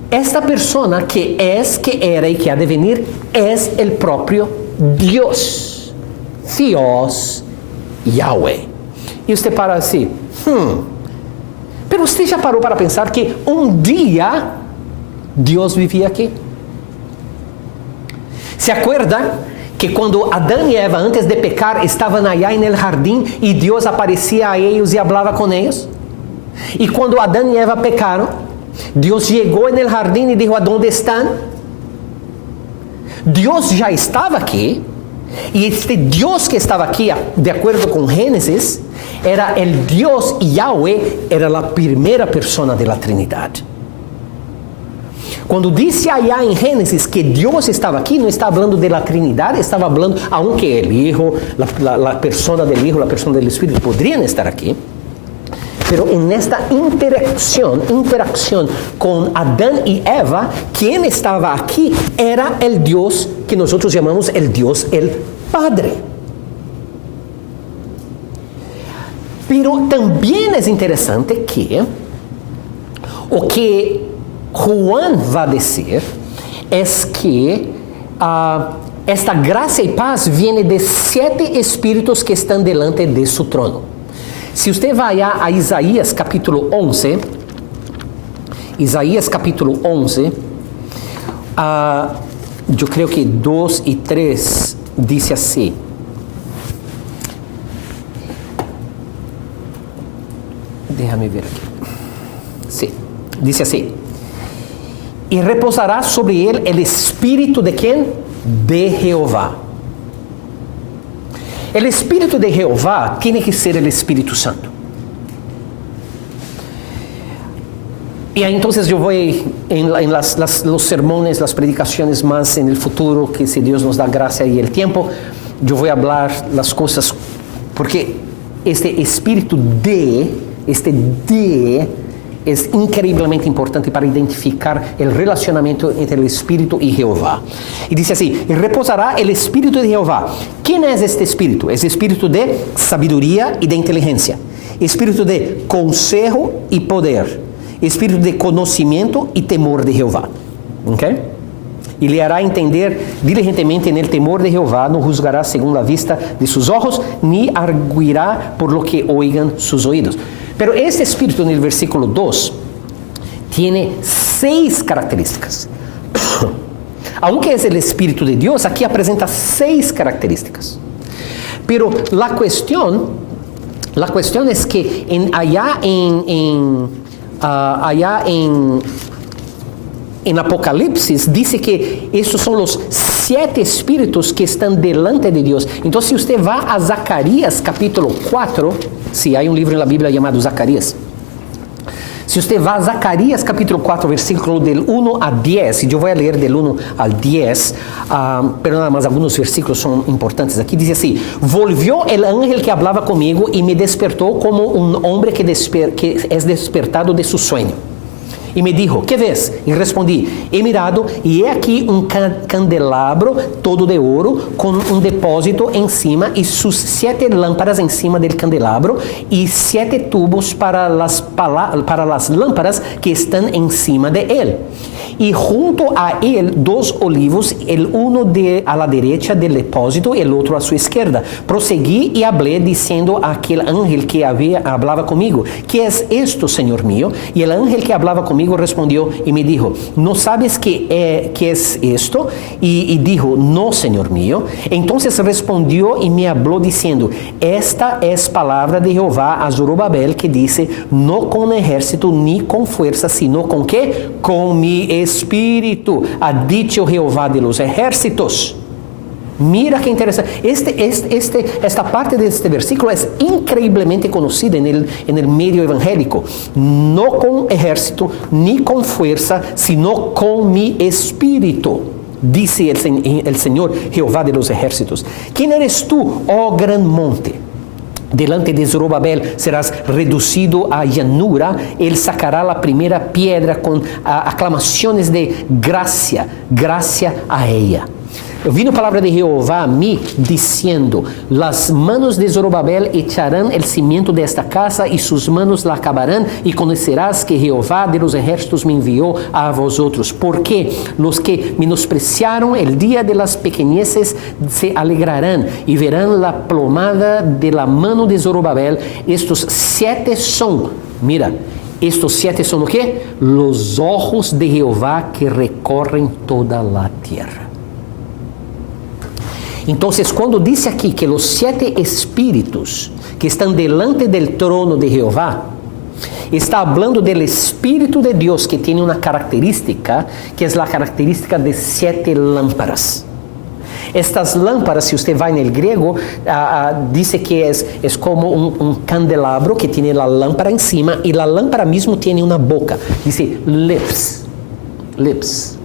Esta persona que es, que era y que ha de venir es el propio Dios, Dios, Yahweh. E você para assim, Pero você já parou para pensar que um dia Deus vivia aqui? Se acuerda que quando Adão e Eva, antes de pecar, estavam allá no jardim e Deus aparecia a eles e falava com eles? E quando Adão e Eva pecaram, Deus chegou no jardim e disse: "Aonde estão?" Deus já estava aqui. E este Deus que estava aqui, de acordo com Gênesis, era o Deus Yahweh, era a primeira persona da Trindade. Quando disse allá em Gênesis que Deus estava aqui, não estava falando da Trindade, estava falando aunque o Hijo, a persona do Hijo, a persona do Espírito poderiam estar aqui. Pero en esta interacción con Adán y Eva, quien estaba aquí era el Dios que nosotros llamamos el Dios, el Padre. Pero también es interesante que o que Juan va a decir es que esta gracia y paz viene de 7 espíritus que están delante de su trono. Se você vai a Isaías capítulo 11, eu creio que 2 e 3 diz assim. Déjame ver aqui. Sim, diz assim: "E repousará sobre ele o espírito de quem? De Jeová." El Espíritu de Jehová tiene que ser el Espíritu Santo. Y entonces yo voy en los sermones, las predicaciones más en el futuro, que si Dios nos da gracia y el tiempo, yo voy a hablar las cosas, porque este Espíritu de, es increíblemente importante para identificar el relacionamiento entre el Espíritu y Jehová. Y dice así: "Y reposará el Espíritu de Jehová." ¿Quién es este Espíritu? Es Espíritu de sabiduría y de inteligencia, Espíritu de consejo y poder, Espíritu de conocimiento y temor de Jehová. ¿Okay? Y le hará entender diligentemente en el temor de Jehová, no juzgará según la vista de sus ojos, ni arguirá por lo que oigan sus oídos. Pero este espíritu en el versículo 2 tiene 6 características. Aunque es el Espíritu de Dios, aquí presenta 6 características. Pero la cuestión es que allá en Apocalipsis dice que estos son los 7 espíritus que están delante de Dios. Entonces, si usted va a Zacarías capítulo 4, si hay un libro en la Biblia llamado Zacarías, si usted va a Zacarías capítulo 4, versículo del 1 a 10, y yo voy a leer del 1 al 10, pero nada más algunos versículos son importantes. Aquí dice así: "Volvió el ángel que hablaba conmigo y me despertó como un hombre que es despertado de su sueño. Y me dijo: ¿qué ves? Y respondí: he mirado y he aquí un candelabro todo de oro con un depósito encima y sus 7 lámparas encima del candelabro y 7 tubos para las lámparas que están encima de él. Y junto a él 2 olivos, el uno a la derecha del depósito y el otro a su izquierda. Proseguí y hablé diciendo a aquel ángel que hablaba conmigo: ¿qué es esto, Señor mío? Y el ángel que hablaba conmigo respondió y me dijo: ¿no sabes qué es esto? Y dijo: no, Señor mío. Entonces respondió y me habló diciendo: esta es palabra de Jehová a Zorobabel, que dice: no con ejército ni con fuerza, sino con ¿qué? Con mi espíritu, ha dicho Jehová de los ejércitos. Mira qué interesante. Esta parte de este versículo es increíblemente conocida en el medio evangélico. No con ejército ni con fuerza, sino con mi espíritu, dice el Señor Jehová de los ejércitos. ¿Quién eres tú, oh gran monte? delante de Zorobabel serás reducido a llanura, él sacará la primera piedra con aclamaciones de gracia, gracia a ella. Vino palabra de Jehová a mí, diciendo, las manos de Zorobabel echarán el cimiento de esta casa, y sus manos la acabarán, y conocerás que Jehová de los ejércitos me envió a vosotros. Porque los que menospreciaron el día de las pequeñeces se alegrarán, y verán la plomada de la mano de Zorobabel. Estos 7 son, mira, estos 7 son ¿o qué? Los ojos de Jehová que recorren toda la tierra. Entonces, cuando dice aquí que los 7 espíritus que están delante del trono de Jehová, está hablando del Espíritu de Dios que tiene una característica, que es la característica de 7 lámparas. Estas lámparas, si usted va en el griego, dice que es como un candelabro que tiene la lámpara encima, y la lámpara mismo tiene una boca. Dice lips, lips.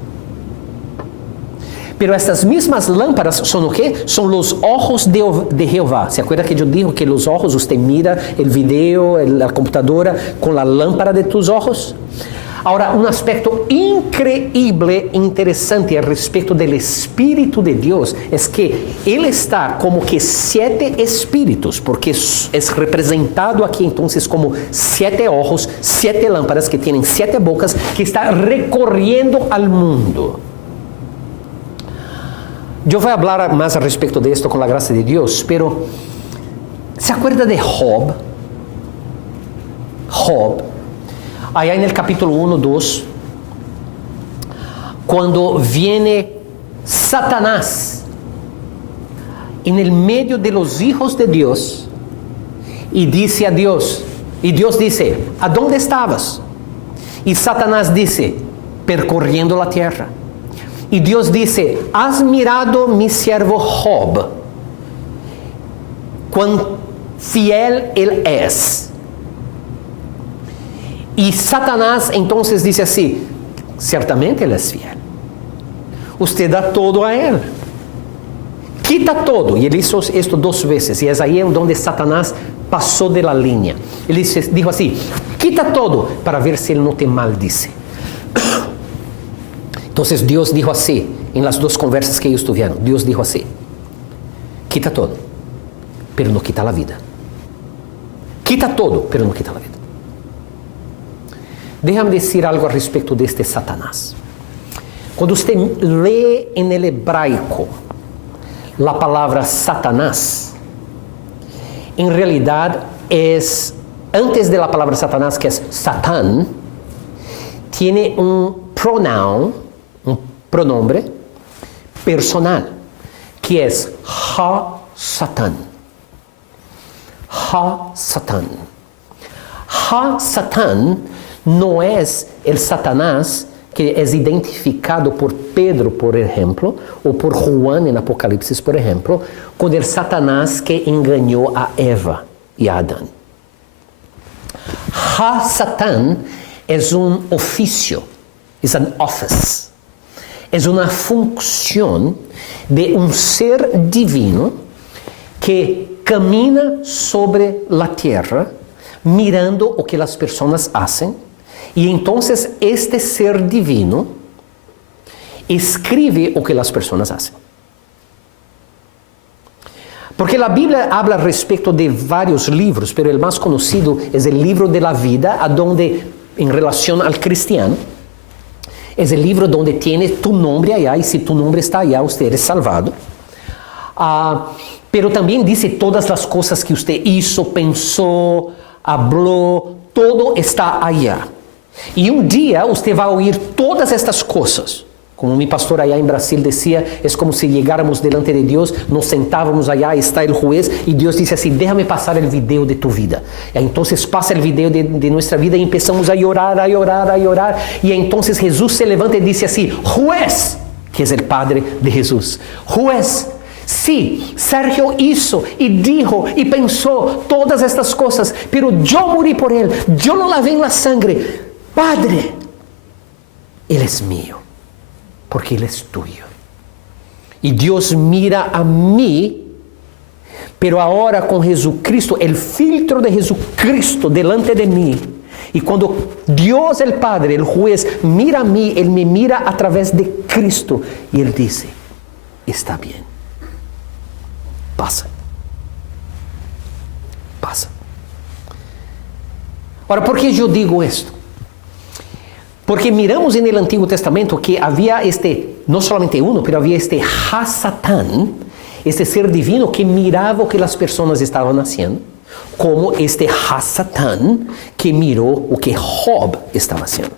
Pero estas mismas lámparas son o qué? Son los ojos de Jehová. ¿Se acuerda que yo dije que los ojos, usted mira el video, la computadora con la lámpara de tus ojos? Ahora, un aspecto increíble, interesante al respecto del Espíritu de Dios es que Él está como que 7 espíritus, porque es representado aquí entonces como 7 ojos, 7 lámparas que tienen 7 bocas, que está recorriendo al mundo. Yo voy a hablar más al respecto de esto con la gracia de Dios, pero ¿se acuerda de Job? Job, allá en el capítulo 1, 2, cuando viene Satanás en el medio de los hijos de Dios y dice a Dios, y Dios dice, ¿a dónde estabas? Y Satanás dice, percorriendo la tierra. Y Dios dice, ¿has mirado mi siervo Job? Cuán fiel él es. Y Satanás entonces dice así, ciertamente él es fiel. Usted da todo a él. Quita todo. Y él hizo esto 2 veces. Y es ahí donde Satanás pasó de la línea. Él dijo así, quita todo para ver si él no te maldice. Entonces Dios dijo así, en las 2 conversas que ellos tuvieron, Dios dijo así, quita todo, pero no quita la vida. Quita todo, pero no quita la vida. Déjame decir algo al respecto de este Satanás. Cuando usted lee en el hebraico la palabra Satanás, en realidad es, antes de la palabra Satanás, que es Satán, tiene un pronombre personal, que es Ha-Satán. Ha-Satán. Ha-Satán no es el Satanás que es identificado por Pedro, por ejemplo, o por Juan en Apocalipsis, por ejemplo, con el Satanás que engañó a Eva y a Adán. Ha-Satán es un oficio, es un office. Es una función de un ser divino que camina sobre la tierra mirando lo que las personas hacen, y entonces este ser divino escribe lo que las personas hacen. Porque la Biblia habla respecto de varios libros, pero el más conocido es el libro de la vida, a donde, en relación al cristiano, es el libro donde tiene tu nombre allá, y si tu nombre está allá, usted es salvado. Pero también dice todas las cosas que usted hizo, pensó, habló, todo está allá. Y un día usted va a oír todas estas cosas. Como mi pastor allá en Brasil decía, es como si llegáramos delante de Dios, nos sentábamos allá, está el juez, y Dios dice así, déjame pasar el video de tu vida. Y entonces pasa el video de nuestra vida y empezamos a llorar, a llorar, a llorar. Y entonces Jesús se levanta y dice así, juez, que es el Padre de Jesús, juez, sí, Sergio hizo y dijo y pensó todas estas cosas, pero yo morí por él, yo lo lavé en la sangre. Padre, él es mío, porque él es tuyo. Y Dios mira a mí Pero ahora con Jesucristo, el filtro de Jesucristo delante de mí, y cuando Dios el Padre, el juez, mira a mí, Él me mira a través de Cristo, y Él dice, está bien, pasa. Pasa. Ahora, ¿por qué yo digo esto? Porque miramos en el Antiguo Testamento que había no solamente uno, pero había Hasatán, este ser divino que miraba o que las personas estaban haciendo, como Hasatán que miró o que Job estaba haciendo.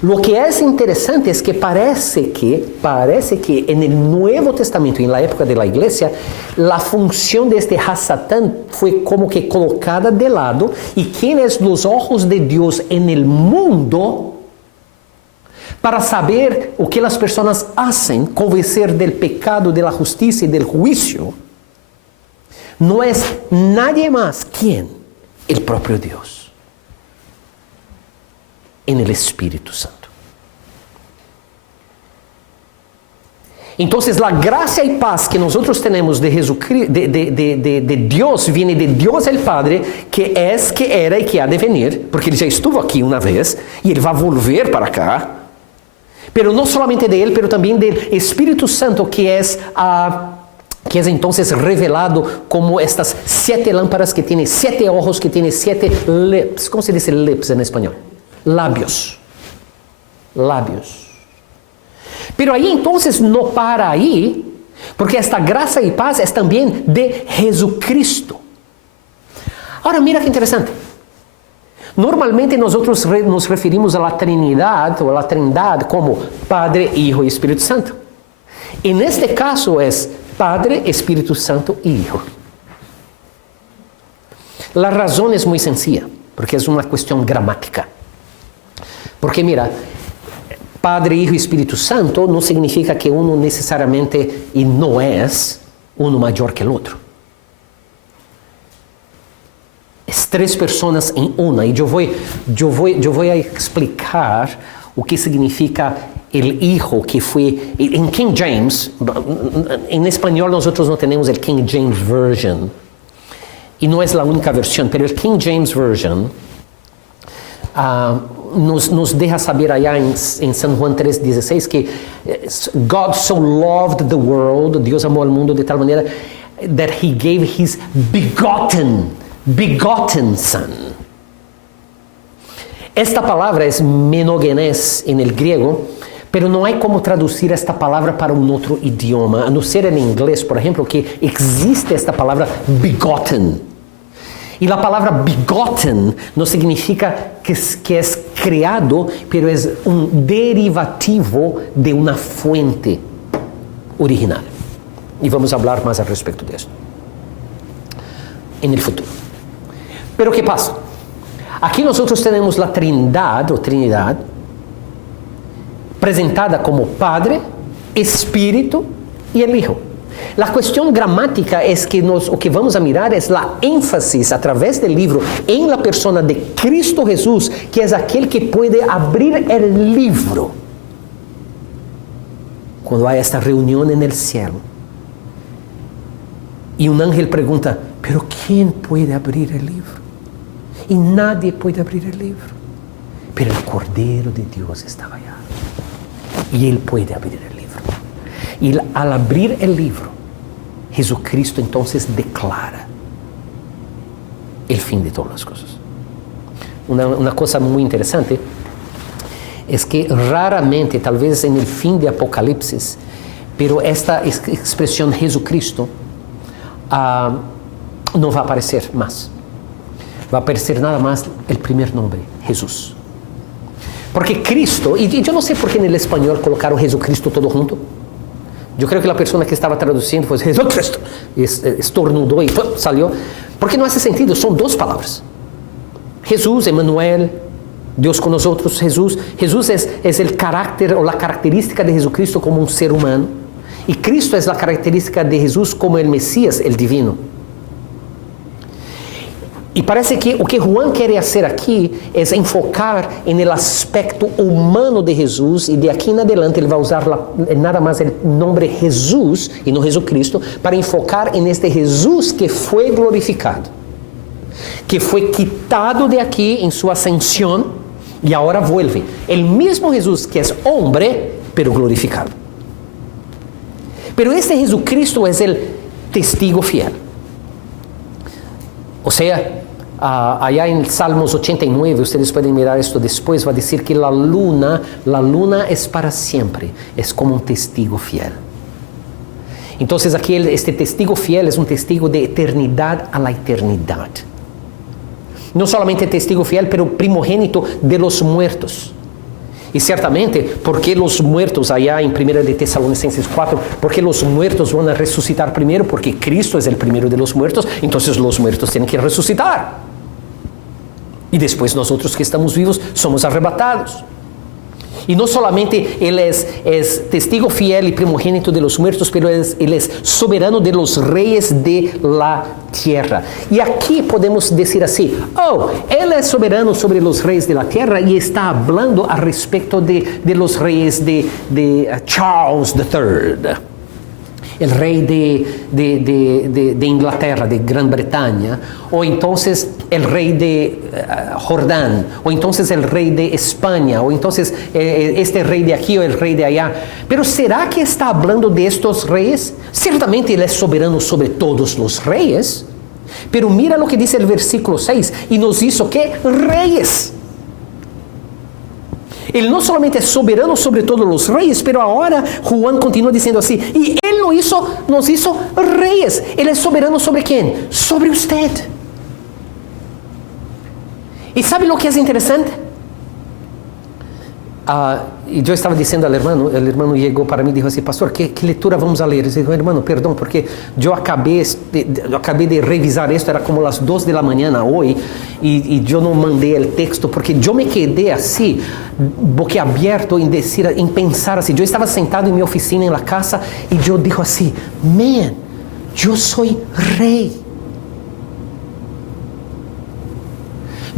Lo que es interesante es que parece que en el Nuevo Testamento, en la época de la iglesia, la función de Hasatán fue como que colocada de lado, y quienes los ojos de Dios en el mundo para saber o que las personas hacen, convencer del pecado, de la justicia y del juicio, no es nadie más. ¿Quién? El propio Dios. En el Espíritu Santo. Entonces la gracia y paz que nosotros tenemos de Jesucristo, de Dios, viene de Dios el Padre, que es, que era y que ha de venir, porque Él ya estuvo aquí una vez y Él va a volver para acá. Pero no solamente de Él, pero también del Espíritu Santo, que es entonces revelado como estas 7 lámparas que tiene 7 ojos, que tiene 7 lips. ¿Cómo se dice lips en español? Labios. Pero ahí entonces no para ahí, porque esta gracia y paz es también de Jesucristo. Ahora mira qué interesante. Normalmente nosotros nos referimos a la Trinidad o a la Trindad como Padre, Hijo y Espíritu Santo. En este caso es Padre, Espíritu Santo y Hijo. La razón es muy sencilla, porque es una cuestión gramática. Porque mira, Padre, Hijo y Espíritu Santo no significa que uno necesariamente y no es uno mayor que el otro. Es 3 personas en una, y yo voy a explicar o que significa el Hijo que fue en King James. En español nosotros no tenemos el King James Version, y no es la única versión, pero el King James Version nos deja saber allá en San Juan 3:16 que God so loved the world, Dios amó al mundo de tal manera that He gave His begotten Son. Esta palabra es menogenes en el griego, pero no hay como traducir esta palabra para un otro idioma, a no ser en inglés, por ejemplo, que existe esta palabra begotten. Y la palabra begotten no significa que es creado, pero es un derivativo de una fuente original. Y vamos a hablar más al respecto de esto en el futuro. Pero ¿qué pasa? Aquí nosotros tenemos la Trindad o Trinidad presentada como Padre, Espíritu y el Hijo. La cuestión gramática es que o que vamos a mirar es la énfasis a través del libro en la persona de Cristo Jesús, que es aquel que puede abrir el libro cuando hay esta reunión en el cielo. Y un ángel pregunta, ¿pero quién puede abrir el libro? Y nadie puede abrir el libro. Pero el Cordero de Dios estaba allá. Y Él puede abrir el libro. Y al abrir el libro, Jesucristo entonces declara el fin de todas las cosas. Una cosa muy interesante es que raramente, tal vez en el fin de Apocalipsis, pero esta expresión Jesucristo no va a aparecer más. Va a aparecer nada más el primer nombre, Jesús. Porque Cristo, y yo no sé por qué en el español colocaron Jesucristo todo junto. Yo creo que la persona que estaba traduciendo fue Jesucristo, estornudó y salió. Porque no hace sentido, son 2 palabras. Jesús, Emmanuel, Dios con nosotros, Jesús. Jesús es el carácter o la característica de Jesucristo como un ser humano. Y Cristo es la característica de Jesús como el Mesías, el divino. E parece que o que Juan quer fazer aqui é enfocar no aspecto humano de Jesus, e de aqui em adelante ele vai usar nada mais o nome Jesus e não Jesucristo para enfocar neste Jesus que foi glorificado, que foi quitado de aqui em sua ascensão e agora vuelve. El mesmo Jesus que é homem, pero glorificado. Pero este Jesucristo é o testigo fiel. O sea, allá en Salmos 89, ustedes pueden mirar esto después, va a decir que la luna es para siempre, es como un testigo fiel. Entonces aquí este testigo fiel es un testigo de eternidad a la eternidad. No solamente testigo fiel, pero primogénito de los muertos. Y ciertamente, ¿por qué los muertos allá en 1 de Tesalonicenses 4? ¿Por qué los muertos van a resucitar primero? Porque Cristo es el primero de los muertos, entonces los muertos tienen que resucitar. Y después nosotros que estamos vivos somos arrebatados. Y no solamente Él es testigo fiel y primogénito de los muertos, pero Él es soberano de los reyes de la tierra. Y aquí podemos decir así, Él es soberano sobre los reyes de la tierra y está hablando al respecto de los reyes de Charles III. El rey de Inglaterra, de Gran Bretaña, o entonces el rey de Jordán, o entonces el rey de España, o entonces este rey de aquí o el rey de allá. Pero ¿será que está hablando de estos reyes? Ciertamente Él es soberano sobre todos los reyes, pero mira lo que dice el versículo 6, y nos hizo ¿qué? Reyes. Ele não somente é soberano sobre todos os reis, pero agora Juan continua dizendo assim, e Ele nos hizo reis. Ele é soberano sobre quem? Sobre usted. E sabe o que é interessante? E eu estava dizendo ao irmão, o irmão chegou para mim e disse assim, pastor, que leitura vamos a ler? Eu disse, irmão, perdão, porque eu acabei de revisar isto, era como as 2 da manhã hoje, e eu não mandei o texto, porque eu me quedei assim, boquiaberto em pensar assim. Eu estava sentado em minha oficina, em la casa, e eu digo assim, man, eu sou rei.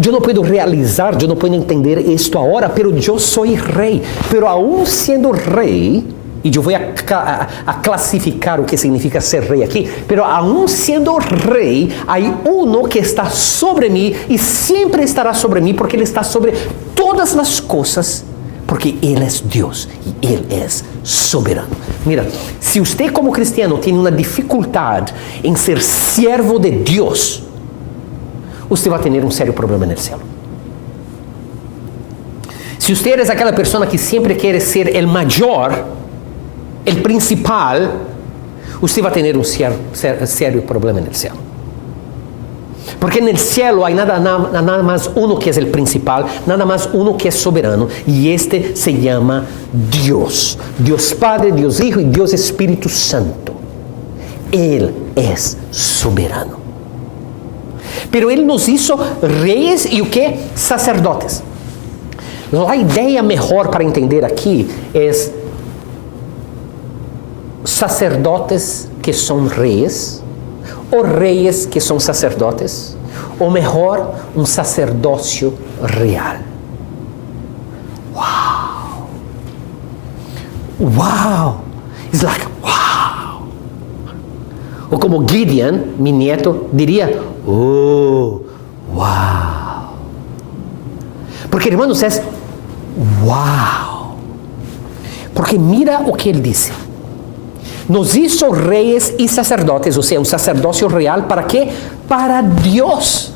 Eu não posso realizar, eu não posso entender isto agora, pero eu sou rei. Pero aún sendo rei, e eu vou a classificar o que significa ser rei aqui, pero aún sendo rei, há uno que está sobre mim e sempre estará sobre mim, porque Ele está sobre todas as coisas, porque Ele é Deus e Ele é soberano. Mira, se você como cristiano tem uma dificuldade em ser siervo de Deus, você vai ter um sério problema no céu. Se você é aquela pessoa que sempre quer ser o maior, o principal, você vai ter um sério problema no céu. Porque no céu há nada mais uno que é o principal, nada mais uno que é soberano, e este se chama Deus. Deus Padre, Deus Hijo e Deus Espírito Santo. Ele é soberano. Pero Ele nos hizo reis e o que? Sacerdotes. A ideia melhor para entender aqui é sacerdotes que são reis, ou reis que são sacerdotes, ou melhor, um sacerdócio real. Wow! Wow! It's like, wow! Ou como Gideon, meu neto, diria, oh, wow! Porque, irmãos, é wow! Porque mira o que ele disse. Nos hizo reis e sacerdotes, ou seja, um sacerdócio real, ¿para quê? Para Deus.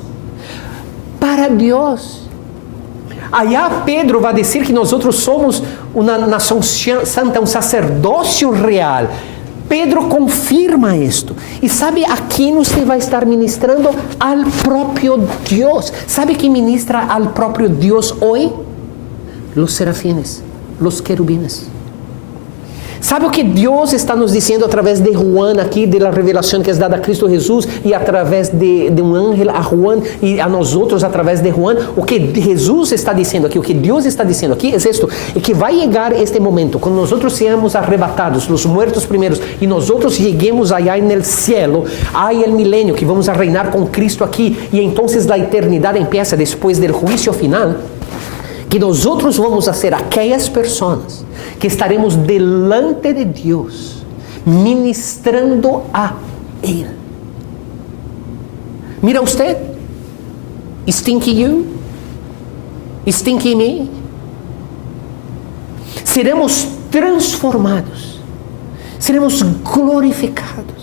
Para Deus. Allá Pedro vai dizer que nós somos uma nação santa, um sacerdócio real. Pedro confirma isto. E sabe a quem você vai estar ministrando? Al próprio Deus. Sabe quem ministra al próprio Deus hoje? Los serafines, los querubines. Sabe o que Deus está nos dizendo através de Juan aqui, da revelação que é dada a Cristo Jesus, e através de um ángel a Juan e a nós outros através de Juan? O que Jesus está dizendo aqui, o que Deus está dizendo aqui é isto, é que vai chegar este momento, quando nós outros seamos arrebatados, os muertos primeiros, e nós outros cheguemos allá no cielo, há o milênio que vamos a reinar com Cristo aqui, e então a eternidade empieza depois do juízo final, que nós outros vamos a ser aquelas pessoas que estaremos delante de Deus, ministrando a Ele. Mira usted, stinky you, stinky me. Seremos transformados, seremos glorificados.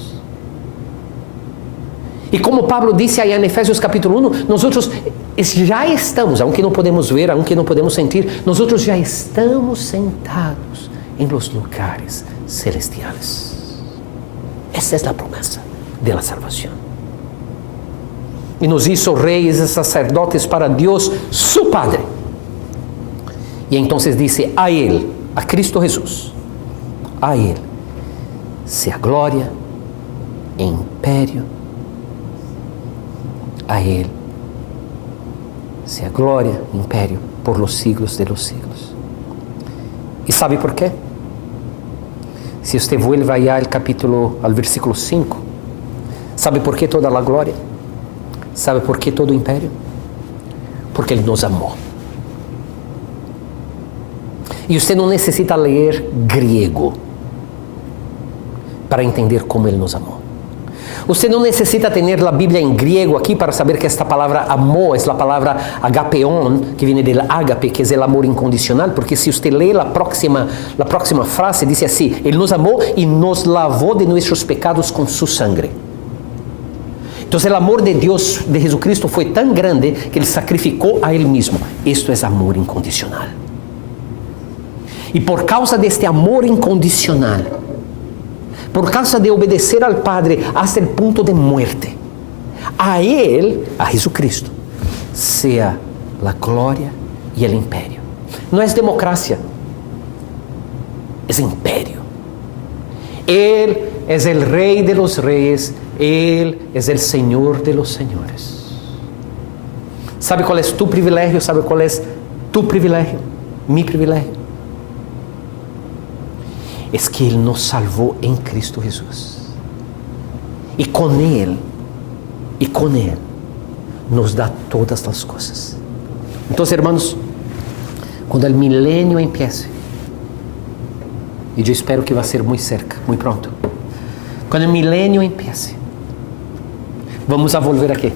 E como Pablo disse aí em Efésios capítulo 1, nós outros já estamos, aunque não podemos ver, aunque não podemos sentir, nós outros já estamos sentados em los lugares celestiales. Essa é a promessa da salvação. E nos hizo reis e sacerdotes para Deus, su Padre. E então disse a Ele, a Cristo Jesus, a Ele, sea glória, império, a Ele, sea glória, império, por los siglos de los siglos. E sabe por quê? Se você vuelve allá al versículo 5, sabe por que toda a glória? Sabe por que todo o império? Porque Ele nos amou. E você não necessita ler grego para entender como Ele nos amou. Você não necessita ter a Bíblia em grego aqui para saber que esta palavra amor é a palavra agapeon, que vem do ágape, que é o amor incondicional, porque se você lê a próxima frase, diz assim: Ele nos amou e nos lavou de nossos pecados com su sangre. Então, o amor de Deus, de Jesucristo, foi tão grande que Ele sacrificou a Ele mesmo. Isto é amor incondicional. E por causa deste amor incondicional, por causa de obedecer ao Padre hasta o ponto de muerte, a Ele, a Jesucristo, sea a glória e o império. Não é democracia, é império. Ele é o Rei de los Reis, Ele é o Senhor de los Senhores. ¿Sabe qual é tu privilégio? ¿Sabe qual é tu privilégio? Mi privilégio? É que Ele nos salvou em Cristo Jesus. E com Ele, nos dá todas as coisas. Então, hermanos, quando o milênio empiece, e eu espero que vai ser muito cerca, muito pronto. Quando o milênio empiece, vamos a volver aqui.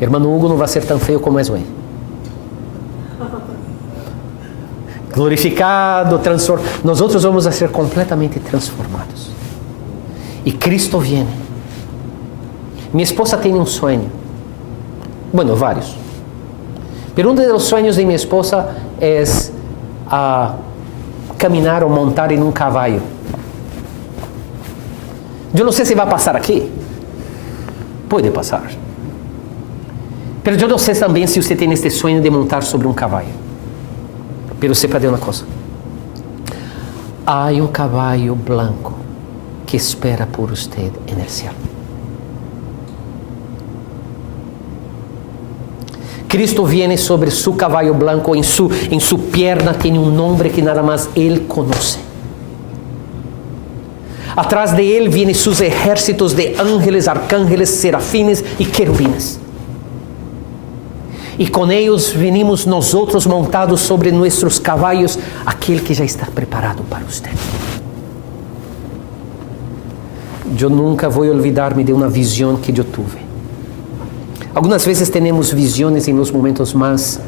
Hermano Hugo não vai ser tão feio como é hoje. Glorificado, transformado. Nós outros vamos a ser completamente transformados. E Cristo vem. Minha esposa tem um sonho. Bueno, vários. Pero um dos sonhos de minha esposa é a caminhar ou montar em um cavalo. Eu não sei se vai passar aqui. Pode passar. Pero eu não sei também se você tem este sonho de montar sobre um cavalo. Pero sepa de uma coisa. Há um cavalo branco que espera por você no céu. Cristo vem sobre su cavalo branco, em su pierna tem um nome que nada mais Ele conhece. Atrás de Ele vêm seus exércitos de ángeles, arcángeles, serafines e querubines. E com eles venimos nós outros montados sobre nossos cavalos, aquele que já está preparado para você. Eu nunca vou olvidar-me de uma visão que eu tive. Algumas vezes temos visões em os momentos mais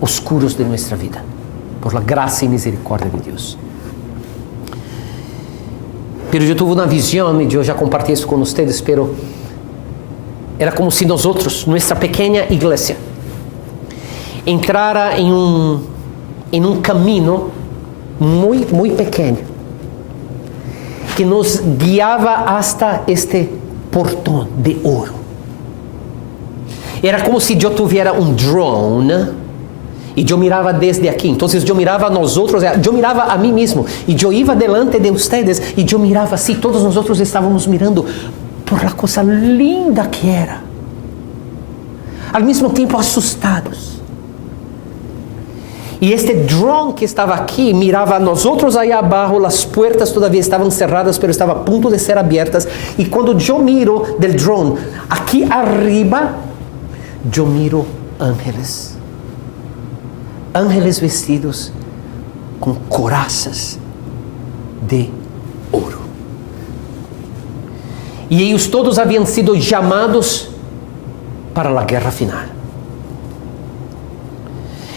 oscuros de nossa vida, por la graça e misericórdia de Deus. Pero eu tive uma visão, e eu já compartilhei isso com vocês, pero era como se nós outros, nossa pequena igreja, entrara em um caminho muito pequeno, que nos guiava hasta este portão de ouro. Era como se eu tivesse um drone Y yo miraba desde aquí. Entonces yo miraba a nosotros, yo miraba a mí mismo. Y yo iba delante de ustedes y yo miraba así. Todos nosotros estábamos mirando por la cosa linda que era. Al mismo tiempo asustados. Y este drone que estaba aquí miraba a nosotros allá abajo, las puertas todavía estaban cerradas, pero estaba a punto de ser abiertas. Y cuando yo miro del drone, aquí arriba, yo miro ángeles. Ángeles vestidos con corazas de oro. Y ellos todos habían sido llamados para la guerra final.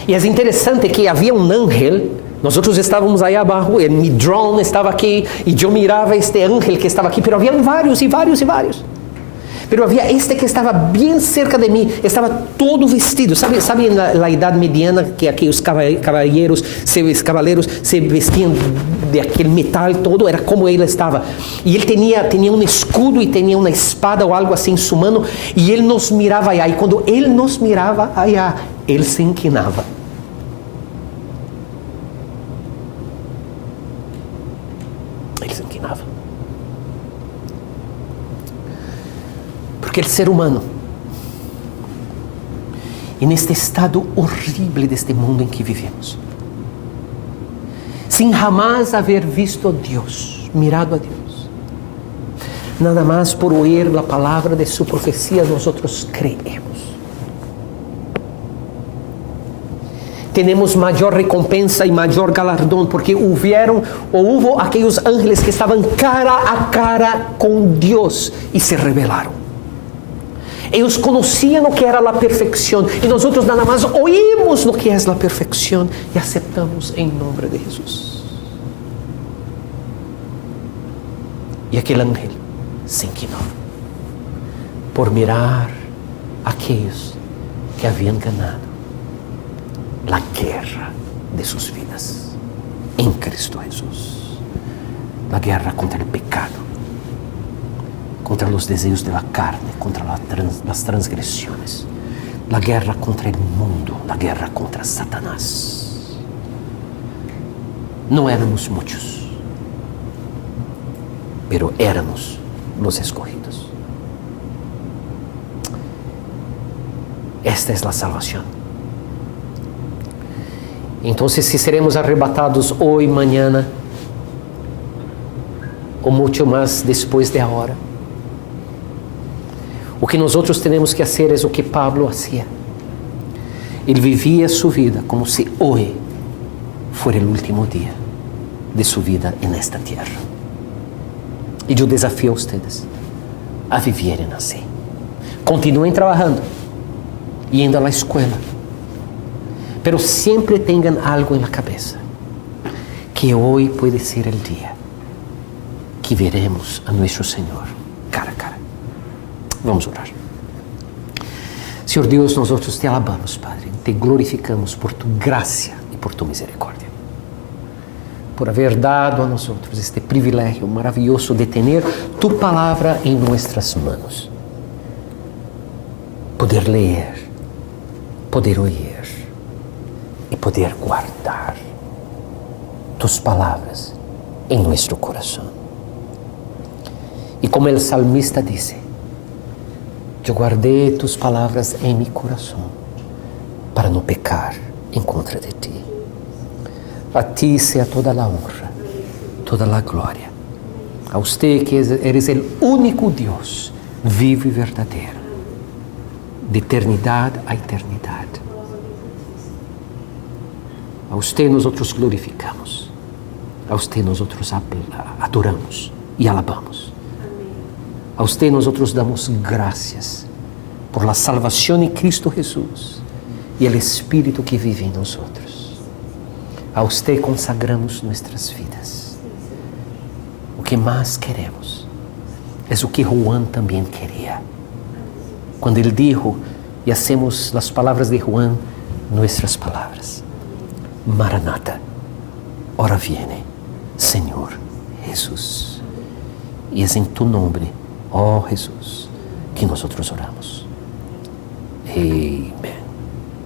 E é interessante que havia um ángel, nós estávamos aí abaixo, meu drone estava aqui, e eu mirava este ángel que estava aqui, mas havia vários e vários e vários. Mas havia este que estava bem cerca de mim, estava todo vestido. Sabe na idade mediana, que aqui os cavaleiros se vestiam de aquele metal todo, era como ele estava. E ele tinha um escudo e tinha uma espada ou algo assim em sua mão, e ele nos mirava aí. E quando ele nos mirava aí, ele se inclinava. Porque o ser humano, e neste estado horrível deste mundo em que vivemos, sem jamais haver visto a Deus, mirado a Deus, nada mais por ouvir a palavra de sua profecia, nós creemos. Temos maior recompensa e maior galardão, porque houve aqueles ángeles que estavam cara a cara com Deus e se rebelaram. Eles conheciam o que era a perfeição e nós nada mais oímos o que é a perfeição e aceitamos em nome de Jesus. E aquele ángel se inclinou por mirar aqueles que haviam ganado a guerra de suas vidas em Cristo Jesus. A guerra contra o pecado, contra os desejos da carne, contra as transgressões, a guerra contra o mundo, a guerra contra Satanás. Não éramos muitos, pero éramos os escolhidos. Esta é a salvação. Então, se seremos arrebatados hoje, mañana, ou muito mais depois de hora, o que nós temos que fazer é o que Pablo fazia. Ele vivia sua vida como se hoje fosse o último dia de sua vida nesta terra. E eu desafio a vocês a viverem assim. Continuem trabalhando, indo à escola, pero sempre tenham algo na cabeça, que hoje pode ser o dia que veremos a nosso Senhor cara a cara. Vamos orar. Senhor Deus, nós te alabamos, Padre, te glorificamos por tu graça e por tu misericórdia, por haver dado a nós este privilégio maravilhoso de ter tu palavra em nossas mãos, poder ler, poder ouvir e poder guardar tus palavras em nosso coração. E como o salmista disse, eu guardei tus palavras em meu coração para não pecar em contra de ti. A ti seja toda a honra, toda a glória. A usted que eres o único Deus vivo e verdadeiro, de eternidade a eternidade. A usted nós glorificamos, a usted nós adoramos e alabamos. A usted nós damos graças por la salvação em Cristo Jesus e o Espírito que vive em nós. A usted consagramos nossas vidas. O que mais queremos é o que Juan também queria. Quando ele dijo, e hacemos as palavras de Juan, nossas palavras. Maranata, ora viene, Senhor Jesus. E é em tu nome, ó Jesus, que nós oramos. Amém.